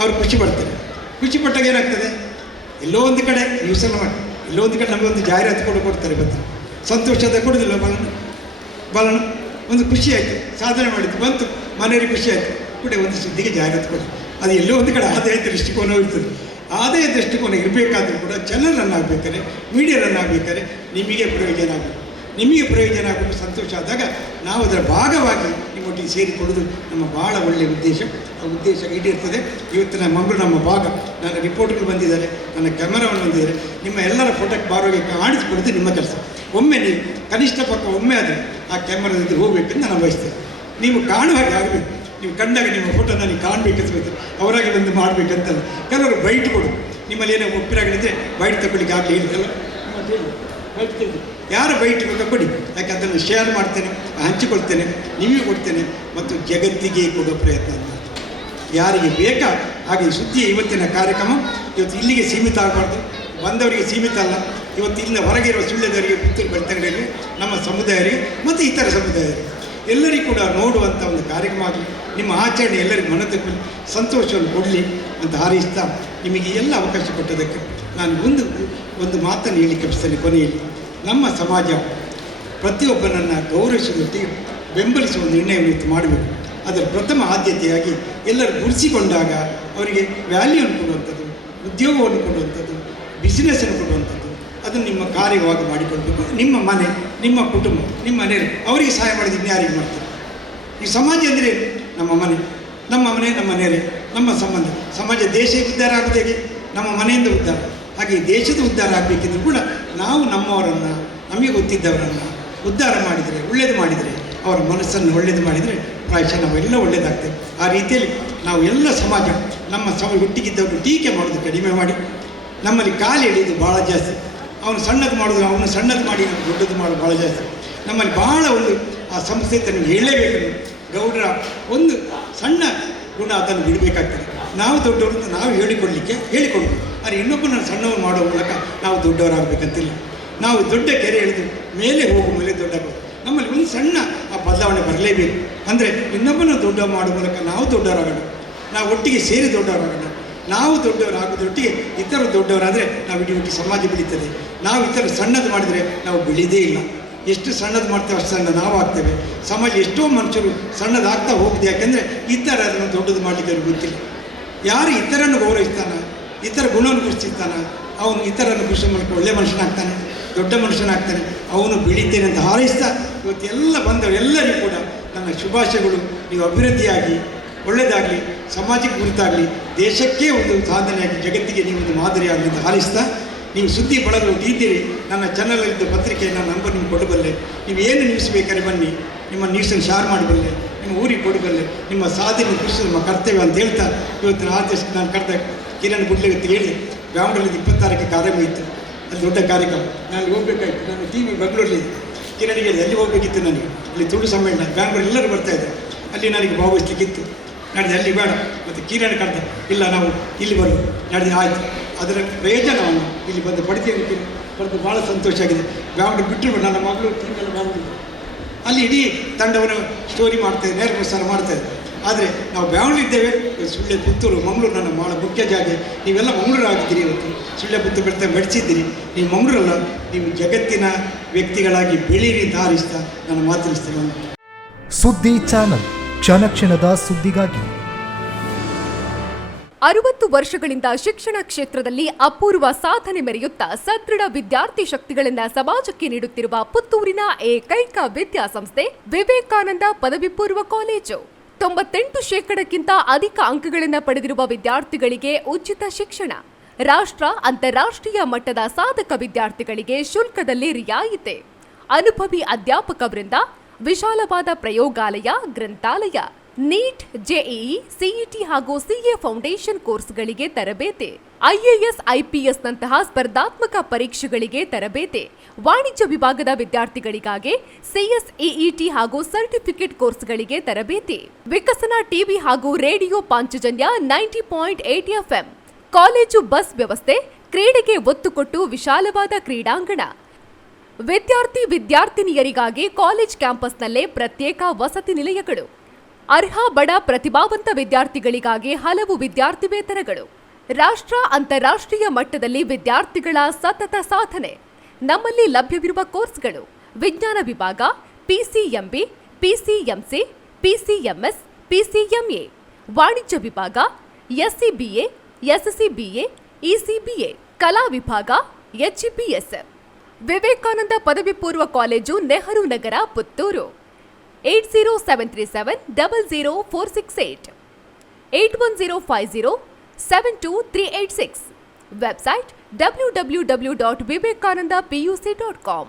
ಅವ್ರು ಖುಷಿ ಪಡ್ತಾರೆ. ಖುಷಿ ಪಟ್ಟಾಗ ಏನಾಗ್ತದೆ, ಎಲ್ಲೋ ಒಂದು ಕಡೆ ನ್ಯೂಸನ್ನು ಮಾಡಿ, ಎಲ್ಲೋ ಒಂದು ಕಡೆ ನಮಗೊಂದು ಜಾಹೀರಾತು ಕೊಡ್ತಾರೆ. ಬಂತು ಸಂತೋಷದ ಕೊಡೋದಿಲ್ಲ, ಬಲನ ಒಂದು ಖುಷಿ ಆಯಿತು, ಸಾಧನೆ ಮಾಡಿದ್ದು ಬಂತು, ಮನೆಯವರಿಗೆ ಖುಷಿ ಆಯಿತು, ಕೂಡ ಒಂದು ಸುದ್ದಿಗೆ ಜಾಹೀರಾತು ಕೊಡಿ. ಅದು ಎಲ್ಲೋ ಒಂದು ಕಡೆ ಆದಾಯ ದೃಷ್ಟಿಕೋನ ಇರ್ತದೆ. ಆದಾಯ ದೃಷ್ಟಿಕೋನ ಇರಬೇಕಾದ್ರೂ ಕೂಡ ಚಾನಲ್ ರನ್ ಆಗಬೇಕಾದ್ರೆ, ಮೀಡಿಯಾ ರನ್ ಆಗಬೇಕಾದ್ರೆ ನಿಮಗೆ ಪ್ರಯೋಜನ ಆಗಬೇಕು. ನಿಮಗೆ ಪ್ರಯೋಜನ ಆಗಬೇಕು, ಸಂತೋಷ ಆದಾಗ ನಾವು ಅದರ ಭಾಗವಾಗಿ ನಿಮ್ಮೊಟ್ಟಿಗೆ ಸೇರಿಕೊಳ್ಳೋದು ನಮ್ಮ ಭಾಳ ಒಳ್ಳೆಯ ಉದ್ದೇಶ. ಆ ಉದ್ದೇಶ ಈಡೇರ್ತದೆ. ಇವತ್ತಿನ ಮಂಗಳೂರು ನಮ್ಮ ಭಾಗ. ನನ್ನ ರಿಪೋರ್ಟ್ಗಳು ಬಂದಿದ್ದಾರೆ, ನನ್ನ ಕ್ಯಾಮರಾವನ್ನು ಬಂದಿದ್ದಾರೆ. ನಿಮ್ಮ ಎಲ್ಲರ ಫೋಟೋಕ್ಕೆ ಬಾರೋಗೆ ಕಾಣಿಸ್ಕೊಡೋದು ನಿಮ್ಮ ಕೆಲಸ. ಒಮ್ಮೆ ನೀವು ಕನಿಷ್ಠ ಪಕ್ಕ ಒಮ್ಮೆ ಆದರೆ ಆ ಕ್ಯಾಮರಾದಲ್ಲಿ ಹೋಗಬೇಕಂತ ನಾನು ಬಯಸ್ತೇನೆ. ನೀವು ಕಾಣುವ ಹಾಗೆ ಆಗಬೇಕು. ನೀವು ಕಂಡಾಗ ನಿಮ್ಮ ಫೋಟೋ ನನಗೆ ಕಾಣಬೇಕಂತ ಅವರಾಗಿ ಬಂದು ಮಾಡಬೇಕಂತಲ್ಲ. ಕೆಲವರು ಬೈಟ್ ಕೊಡು, ನಿಮ್ಮಲ್ಲಿ ಏನೋ ಒಪ್ಪಿರಾಗಲಿದ್ರೆ ಬೈಟ್ ತಗೊಳ್ಳಿಕ್ಕೆ ಆಗಲಿ ಹೇಳಿದಲ್ಲ, ಬೈಟ್ ತೆಗೆದು ಯಾರು ಬೈಟ್ ಬೇಕಾ ಕೊಡಿ, ಯಾಕೆ ಅದನ್ನು ಶೇರ್ ಮಾಡ್ತೇನೆ, ಹಂಚಿಕೊಳ್ತೇನೆ, ನಿಮಗೆ ಕೊಡ್ತೇನೆ ಮತ್ತು ಜಗತ್ತಿಗೆ ಕೊಡೋ ಪ್ರಯತ್ನ ಮಾಡ್ತೇನೆ. ಯಾರಿಗೆ ಬೇಕಾ ಹಾಗೆ ಸುದ್ದಿಯ ಇವತ್ತಿನ ಕಾರ್ಯಕ್ರಮ ಇವತ್ತು ಇಲ್ಲಿಗೆ ಸೀಮಿತ ಆಗಬಾರ್ದು, ಬಂದವರಿಗೆ ಸೀಮಿತ ಅಲ್ಲ. ಇವತ್ತು ಇಲ್ಲಿಂದ ಹೊರಗೆ ಇರುವ ಸುಳ್ಯದವರಿಗೆ, ಪುತ್ತೂರು ಬೆಳ್ತಂಗಡಿಯಲ್ಲಿ ನಮ್ಮ ಸಮುದಾಯರಿಗೆ ಮತ್ತು ಇತರ ಸಮುದಾಯರಿಗೆ ಎಲ್ಲರಿಗೂ ಕೂಡ ನೋಡುವಂಥ ಒಂದು ಕಾರ್ಯಕ್ರಮ ಆಗಲಿ. ನಿಮ್ಮ ಆಚರಣೆ ಎಲ್ಲರಿಗೂ ಮನದ ಸಂತೋಷವನ್ನು ಕೊಡಲಿ ಅಂತ ಹಾರೈಸ್ತಾ ನಿಮಗೆ ಎಲ್ಲ ಅವಕಾಶ ಕೊಟ್ಟದಕ್ಕೆ ನಾನು ಒಂದು ಮಾತನ್ನು ಹೇಳಲಿಕ್ಕೆ ಬಯಸ್ತೇನೆ. ಕೊನೆಯಲ್ಲಿ ನಮ್ಮ ಸಮಾಜ ಪ್ರತಿಯೊಬ್ಬನನ್ನು ಗೌರವಿಸುವುದಕ್ಕೆ ಬೆಂಬಲಿಸುವ ನಿರ್ಣಯವನ್ನು ಇವತ್ತು ಮಾಡಬೇಕು. ಅದರ ಪ್ರಥಮ ಆದ್ಯತೆಯಾಗಿ ಎಲ್ಲರೂ ಗುರುಸಿಕೊಂಡಾಗ ಅವರಿಗೆ ವ್ಯಾಲ್ಯೂವನ್ನು ಕೊಡುವಂಥದ್ದು, ಉದ್ಯೋಗವನ್ನು ಕೊಡುವಂಥದ್ದು, ಬಿಸಿನೆಸ್ಸನ್ನು ಕೊಡುವಂಥದ್ದು, ಅದನ್ನು ನಿಮ್ಮ ಕಾರ್ಯವಾಗಿ ಮಾಡಿಕೊಳ್ಬೇಕು. ನಿಮ್ಮ ಮನೆ, ನಿಮ್ಮ ಕುಟುಂಬ, ನಿಮ್ಮ ಮನೆಯಲ್ಲಿ ಅವರಿಗೆ ಸಹಾಯ ಮಾಡಿದ ಇನ್ಯಾರಿಗೆ ಮಾಡ್ತಾರೆ. ಈ ಸಮಾಜ ಅಂದರೆ ನಮ್ಮ ಮನೆ, ನಮ್ಮ ನೆರೆ, ನಮ್ಮ ಸಂಬಂಧ. ಸಮಾಜ ದೇಶ ಉದ್ಧಾರ ಆಗೋದೇ ನಮ್ಮ ಮನೆಯಿಂದ ಉದ್ಧಾರ. ಹಾಗೆ ದೇಶದ ಉದ್ಧಾರ ಆಗಬೇಕಿದ್ರು ಕೂಡ ನಾವು ನಮ್ಮವರನ್ನು, ನಮಗೆ ಗೊತ್ತಿದ್ದವರನ್ನು ಉದ್ಧಾರ ಮಾಡಿದರೆ, ಒಳ್ಳೆಯದು ಮಾಡಿದರೆ, ಅವರ ಮನಸ್ಸನ್ನು ಒಳ್ಳೆಯದು ಮಾಡಿದರೆ ಪ್ರಾಯಶಃ ನಾವೆಲ್ಲ ಒಳ್ಳೆಯದಾಗ್ತೇವೆ. ಆ ರೀತಿಯಲ್ಲಿ ನಾವು ಎಲ್ಲ ಸಮಾಜ ನಮ್ಮ ಒಟ್ಟಿಗಿದ್ದವರು ಟೀಕೆ ಮಾಡೋದು ಕಡಿಮೆ ಮಾಡಿ, ನಮ್ಮಲ್ಲಿ ಕಾಲು ಎಳೆಯೋದು ಭಾಳ ಜಾಸ್ತಿ, ಅವನು ಸಣ್ಣದು ಮಾಡೋದು, ಅವನು ಸಣ್ಣದು ಮಾಡಿ ನಾವು ದೊಡ್ಡದು ಮಾಡೋದು ಭಾಳ ಜಾಸ್ತಿ. ನಮ್ಮಲ್ಲಿ ಭಾಳ ಒಂದು ಆ ಸಂಸ್ಥೆ ನೀವು ಹೇಳಲೇಬೇಕು. ಗೌಡರ ಒಂದು ಸಣ್ಣ ಗುಣ ಅದನ್ನು ಬಿಡಬೇಕಾಗ್ತದೆ. ನಾವು ದೊಡ್ಡವರು ನಾವು ಹೇಳಿಕೊಡ್ಬೇಕು. ಆದರೆ ಇನ್ನೊಬ್ಬನ ಸಣ್ಣವರು ಮಾಡೋ ಮೂಲಕ ನಾವು ದೊಡ್ಡವರಾಗಬೇಕಂತಿಲ್ಲ. ನಾವು ದೊಡ್ಡ ಕೆರೆ ಎಳೆದು ಮೇಲೆ ಹೋಗುವ ಮೇಲೆ ದೊಡ್ಡ ನಮ್ಮಲ್ಲಿ ಒಂದು ಸಣ್ಣ ಆ ಬದಲಾವಣೆ ಬರಲೇಬೇಕು. ಅಂದರೆ ಇನ್ನೊಬ್ಬನ ದೊಡ್ಡ ಮಾಡೋ ಮೂಲಕ ನಾವು ದೊಡ್ಡವರಾಗೋಣ, ನಾವು ಒಟ್ಟಿಗೆ ಸೇರಿ ದೊಡ್ಡವರಾಗೋಣ. ನಾವು ದೊಡ್ಡವರಾಗೋದೊಟ್ಟಿಗೆ ಇತರ ದೊಡ್ಡವರಾದರೆ ನಾವು ಇಡೀ ಒಟ್ಟಿಗೆ ಸಮಾಜ ಬೆಳೀತದೆ. ನಾವು ಇತರ ಸಣ್ಣದು ಮಾಡಿದರೆ ನಾವು ಬೆಳೀದೇ ಇಲ್ಲ. ಎಷ್ಟು ಸಣ್ಣದು ಮಾಡ್ತೇವೆ ಅಷ್ಟು ಸಣ್ಣ ನಾವು ಆಗ್ತೇವೆ. ಸಮಾಜ ಎಷ್ಟೋ ಮನುಷ್ಯರು ಸಣ್ಣದಾಗ್ತಾ ಹೋಗಿದೆ. ಯಾಕೆಂದರೆ ಇತರ ಅದನ್ನು ದೊಡ್ಡದು ಮಾಡಲಿಕ್ಕೆ ಅವ್ರಿಗೆ ಗೊತ್ತಿಲ್ಲ. ಯಾರು ಇತರನ್ನು ಗೌರವಿಸ್ತಾನೆ, ಇತರ ಗುಣವನ್ನು ಗುರುತಿಸ್ತಾನೆ, ಅವನು ಇತರನ್ನು ಖುಷಿ ಮಾಡ್ಕೊಂಡು ಒಳ್ಳೆಯ ಮನುಷ್ಯನಾಗ್ತಾನೆ, ದೊಡ್ಡ ಮನುಷ್ಯನಾಗ್ತಾನೆ, ಅವನು ಬೆಳೀತೇನೆ ಅಂತ ಹಾರೈಸ್ತಾ ಇವತ್ತೆಲ್ಲ ಬಂದವರೆಲ್ಲರಿಗೂ ಕೂಡ ನನ್ನ ಶುಭಾಶಯಗಳು. ನೀವು ಅಭಿವೃದ್ಧಿಯಾಗಿ ಒಳ್ಳೆಯದಾಗಲಿ, ಸಮಾಜಕ್ಕೆ ಗುರುತಾಗಲಿ, ದೇಶಕ್ಕೆ ಒಂದು ಸಾಧನೆಯಾಗಿ, ಜಗತ್ತಿಗೆ ನೀವು ಒಂದು ಮಾದರಿಯಾಗಲಿ ಅಂತ ಹಾರೈಸ್ತಾ, ನೀವು ಸುದ್ದಿ ಬಳಗಲು ಇದ್ದೀರಿ. ನನ್ನ ಚಾನಲಲ್ಲಿದ್ದ ಪತ್ರಿಕೆ ನನ್ನ ನಂಬರ್ ನಿಮ್ಗೆ ಕೊಡಬಲ್ಲೆ. ನೀವು ಏನು ನ್ಯೂಸ್ ಬೇಕಾದ್ರೆ ಬನ್ನಿ, ನಿಮ್ಮ ನ್ಯೂಸನ್ನು ಶೇರ್ ಮಾಡಬಲ್ಲೆ, ನಿಮ್ಮ ಊರಿಗೆ ಕೊಡಬಲ್ಲೆ. ನಿಮ್ಮ ಸಾಧನೆ ಕೃಷಿ ನಮ್ಮ ಕರ್ತವ್ಯ ಅಂತ ಹೇಳ್ತಾ ಇವತ್ತಿನ ಆದೇಶ ನಾನು ಕರೆದ ಕಿರಣ್ ಗುಡ್ಲೆ ಅಂತ ಹೇಳಿ ಬ್ಯಾಂಗ್ಳೂರಲ್ಲಿ 26ಕ್ಕೆ ಕಾರ್ಯಕ್ರಮ ಇತ್ತು. ಅಲ್ಲಿ ದೊಡ್ಡ ಕಾರ್ಯಕ್ರಮ, ನಾನು ಹೋಗ್ಬೇಕಾಯ್ತು. ನಾನು TV ಬೆಂಗಳೂರಲ್ಲಿ ಕಿರಣಿಗೆ ಹೇಳಿದೆ, ಅಲ್ಲಿ ಹೋಗಬೇಕಿತ್ತು ನನಗೆ. ಅಲ್ಲಿ ತುಳು ಸಮ್ಮೇಳನ ಬ್ಯಾಂಗ್ಳೂರು ಎಲ್ಲರೂ ಬರ್ತಾಯಿದ್ದೆ, ಅಲ್ಲಿ ನನಗೆ ಭಾಗವಹಿಸ್ಲಿಕ್ಕಿತ್ತು. ನಡೆದೆ ಅಲ್ಲಿ ಬೇಡ, ಮತ್ತು ಕಿರಣ್ ಕರೆದ, ಇಲ್ಲ ನಾವು ಇಲ್ಲಿ ಬರೋದು. ನಡೆದು ಆಯಿತು. ಅದರ ಪ್ರಯೋಜನವನ್ನು ಇಲ್ಲಿ ಬಂದು ಪಡಿತೀವಿ ಪಡೆದು ಭಾಳ ಸಂತೋಷ ಆಗಿದೆ. ಬ್ಯಾಂಗ್ಳೂರು ಬಿಟ್ಟರು ನನ್ನ ಮಗಳು ಟೀಮೆಲ್ಲ ಬ್ಯಾಂಗ್ಳೂರು, ಅಲ್ಲಿ ಇಡೀ ತಂಡವನ್ನು ಸ್ಟೋರಿ ಮಾಡ್ತಾಯಿದ್ದೆ, ನೇರ ಪ್ರಸಾರ ಮಾಡ್ತಾಯಿದ್ದೆ. ಆದರೆ ನಾವು ಬ್ಯಾಂಗ್ಳೂರಿದ್ದೇವೆ. ಸುಳ್ಯ, ಪುತ್ತೂರು, ಮಂಗಳೂರು ನನ್ನ ಭಾಳ ಮುಖ್ಯ ಜಾಗ. ನೀವೆಲ್ಲ ಮಂಗಳೂರು ಆಗಿದ್ದೀರಿ. ಇವತ್ತು ಸುಳ್ಯ, ಪುತ್ತೂರು ಬೆಳೆತ ಬೆಳೆಸಿದ್ದೀರಿ. ನೀವು ಮಂಗಳೂರಲ್ಲ, ನೀವು ಜಗತ್ತಿನ ವ್ಯಕ್ತಿಗಳಾಗಿ ಬೆಳೀರಿ ಅಂತ ಹಾರಿಸ್ತಾ ನಾನು ಮಾತನಾಡ್ತೇನೆ. ಸುದ್ದಿ ಚಾನಲ್, ಕ್ಷಣ ಕ್ಷಣದ ಸುದ್ದಿಗಾಗಿ. 60 ವರ್ಷಗಳಿಂದ ಶಿಕ್ಷಣ ಕ್ಷೇತ್ರದಲ್ಲಿ ಅಪೂರ್ವ ಸಾಧನೆ ಮೆರೆಯುತ್ತಾ ಸದೃಢ ವಿದ್ಯಾರ್ಥಿ ಶಕ್ತಿಗಳಿಂದ ಸಮಾಜಕ್ಕೆ ನೀಡುತ್ತಿರುವ ಪುತ್ತೂರಿನ ಏಕೈಕ ವಿದ್ಯಾಸಂಸ್ಥೆ ವಿವೇಕಾನಂದ ಪದವಿ ಪೂರ್ವ ಕಾಲೇಜು. 98% ಅಧಿಕ ಅಂಕಗಳನ್ನು ಪಡೆದಿರುವ ವಿದ್ಯಾರ್ಥಿಗಳಿಗೆ ಉಚಿತ ಶಿಕ್ಷಣ, ರಾಷ್ಟ್ರ ಅಂತಾರಾಷ್ಟ್ರೀಯ ಮಟ್ಟದ ಸಾಧಕ ವಿದ್ಯಾರ್ಥಿಗಳಿಗೆ ಶುಲ್ಕದಲ್ಲಿ ರಿಯಾಯಿತಿ, ಅನುಭವಿ ಅಧ್ಯಾಪಕ ವೃಂದ, ವಿಶಾಲವಾದ ಪ್ರಯೋಗಾಲಯ, ಗ್ರಂಥಾಲಯ, ನೀಟ್, ಜೆಇಇ, ಸಿಇಟಿ ಹಾಗೂ ಸಿಎ ಫೌಂಡೇಶನ್ ಕೋರ್ಸ್ಗಳಿಗೆ ತರಬೇತಿ, IAS, IPS ನಂತಹ ಸ್ಪರ್ಧಾತ್ಮಕ ಪರೀಕ್ಷೆಗಳಿಗೆ ತರಬೇತಿ, ವಾಣಿಜ್ಯ ವಿಭಾಗದ ವಿದ್ಯಾರ್ಥಿಗಳಿಗಾಗಿ CSEET ಹಾಗೂ ಸರ್ಟಿಫಿಕೇಟ್ ಕೋರ್ಸ್ಗಳಿಗೆ ತರಬೇತಿ, ವಿಕಸನ ಟಿವಿ ಹಾಗೂ radio Panchajanya 90.8 FM, college bus ವ್ಯವಸ್ಥೆ, ಕ್ರೀಡೆಗೆ ಒತ್ತು ಕೊಟ್ಟು ವಿಶಾಲವಾದ ಕ್ರೀಡಾಂಗಣ, ವಿದ್ಯಾರ್ಥಿನಿಯರಿಗಾಗಿ ಕಾಲೇಜ್ ಕ್ಯಾಂಪಸ್ನಲ್ಲೇ ಪ್ರತ್ಯೇಕ ವಸತಿ ನಿಲಯಗಳು, ಅರ್ಹ ಬಡ ಪ್ರತಿಭಾವಂತ ವಿದ್ಯಾರ್ಥಿಗಳಿಗಾಗಿ ಹಲವು ವಿದ್ಯಾರ್ಥಿ ವೇತನಗಳು, ರಾಷ್ಟ್ರ ಅಂತಾರಾಷ್ಟ್ರೀಯ ಮಟ್ಟದಲ್ಲಿ ವಿದ್ಯಾರ್ಥಿಗಳ ಸತತ ಸಾಧನೆ. ನಮ್ಮಲ್ಲಿ ಲಭ್ಯವಿರುವ ಕೋರ್ಸ್ಗಳು: ವಿಜ್ಞಾನ ವಿಭಾಗ, PCMB, PCMC, PCMS, PCMA, ವಾಣಿಜ್ಯ ವಿಭಾಗ, SCBA, SCBA, ECBA, ಕಲಾ ವಿಭಾಗ, HEPS. ವಿವೇಕಾನಂದ ಪದವಿ ಪೂರ್ವ college, Nehru Nagar, Puttur. 80737 00468, 81050 72386. Website www.vivekanandapuc.com.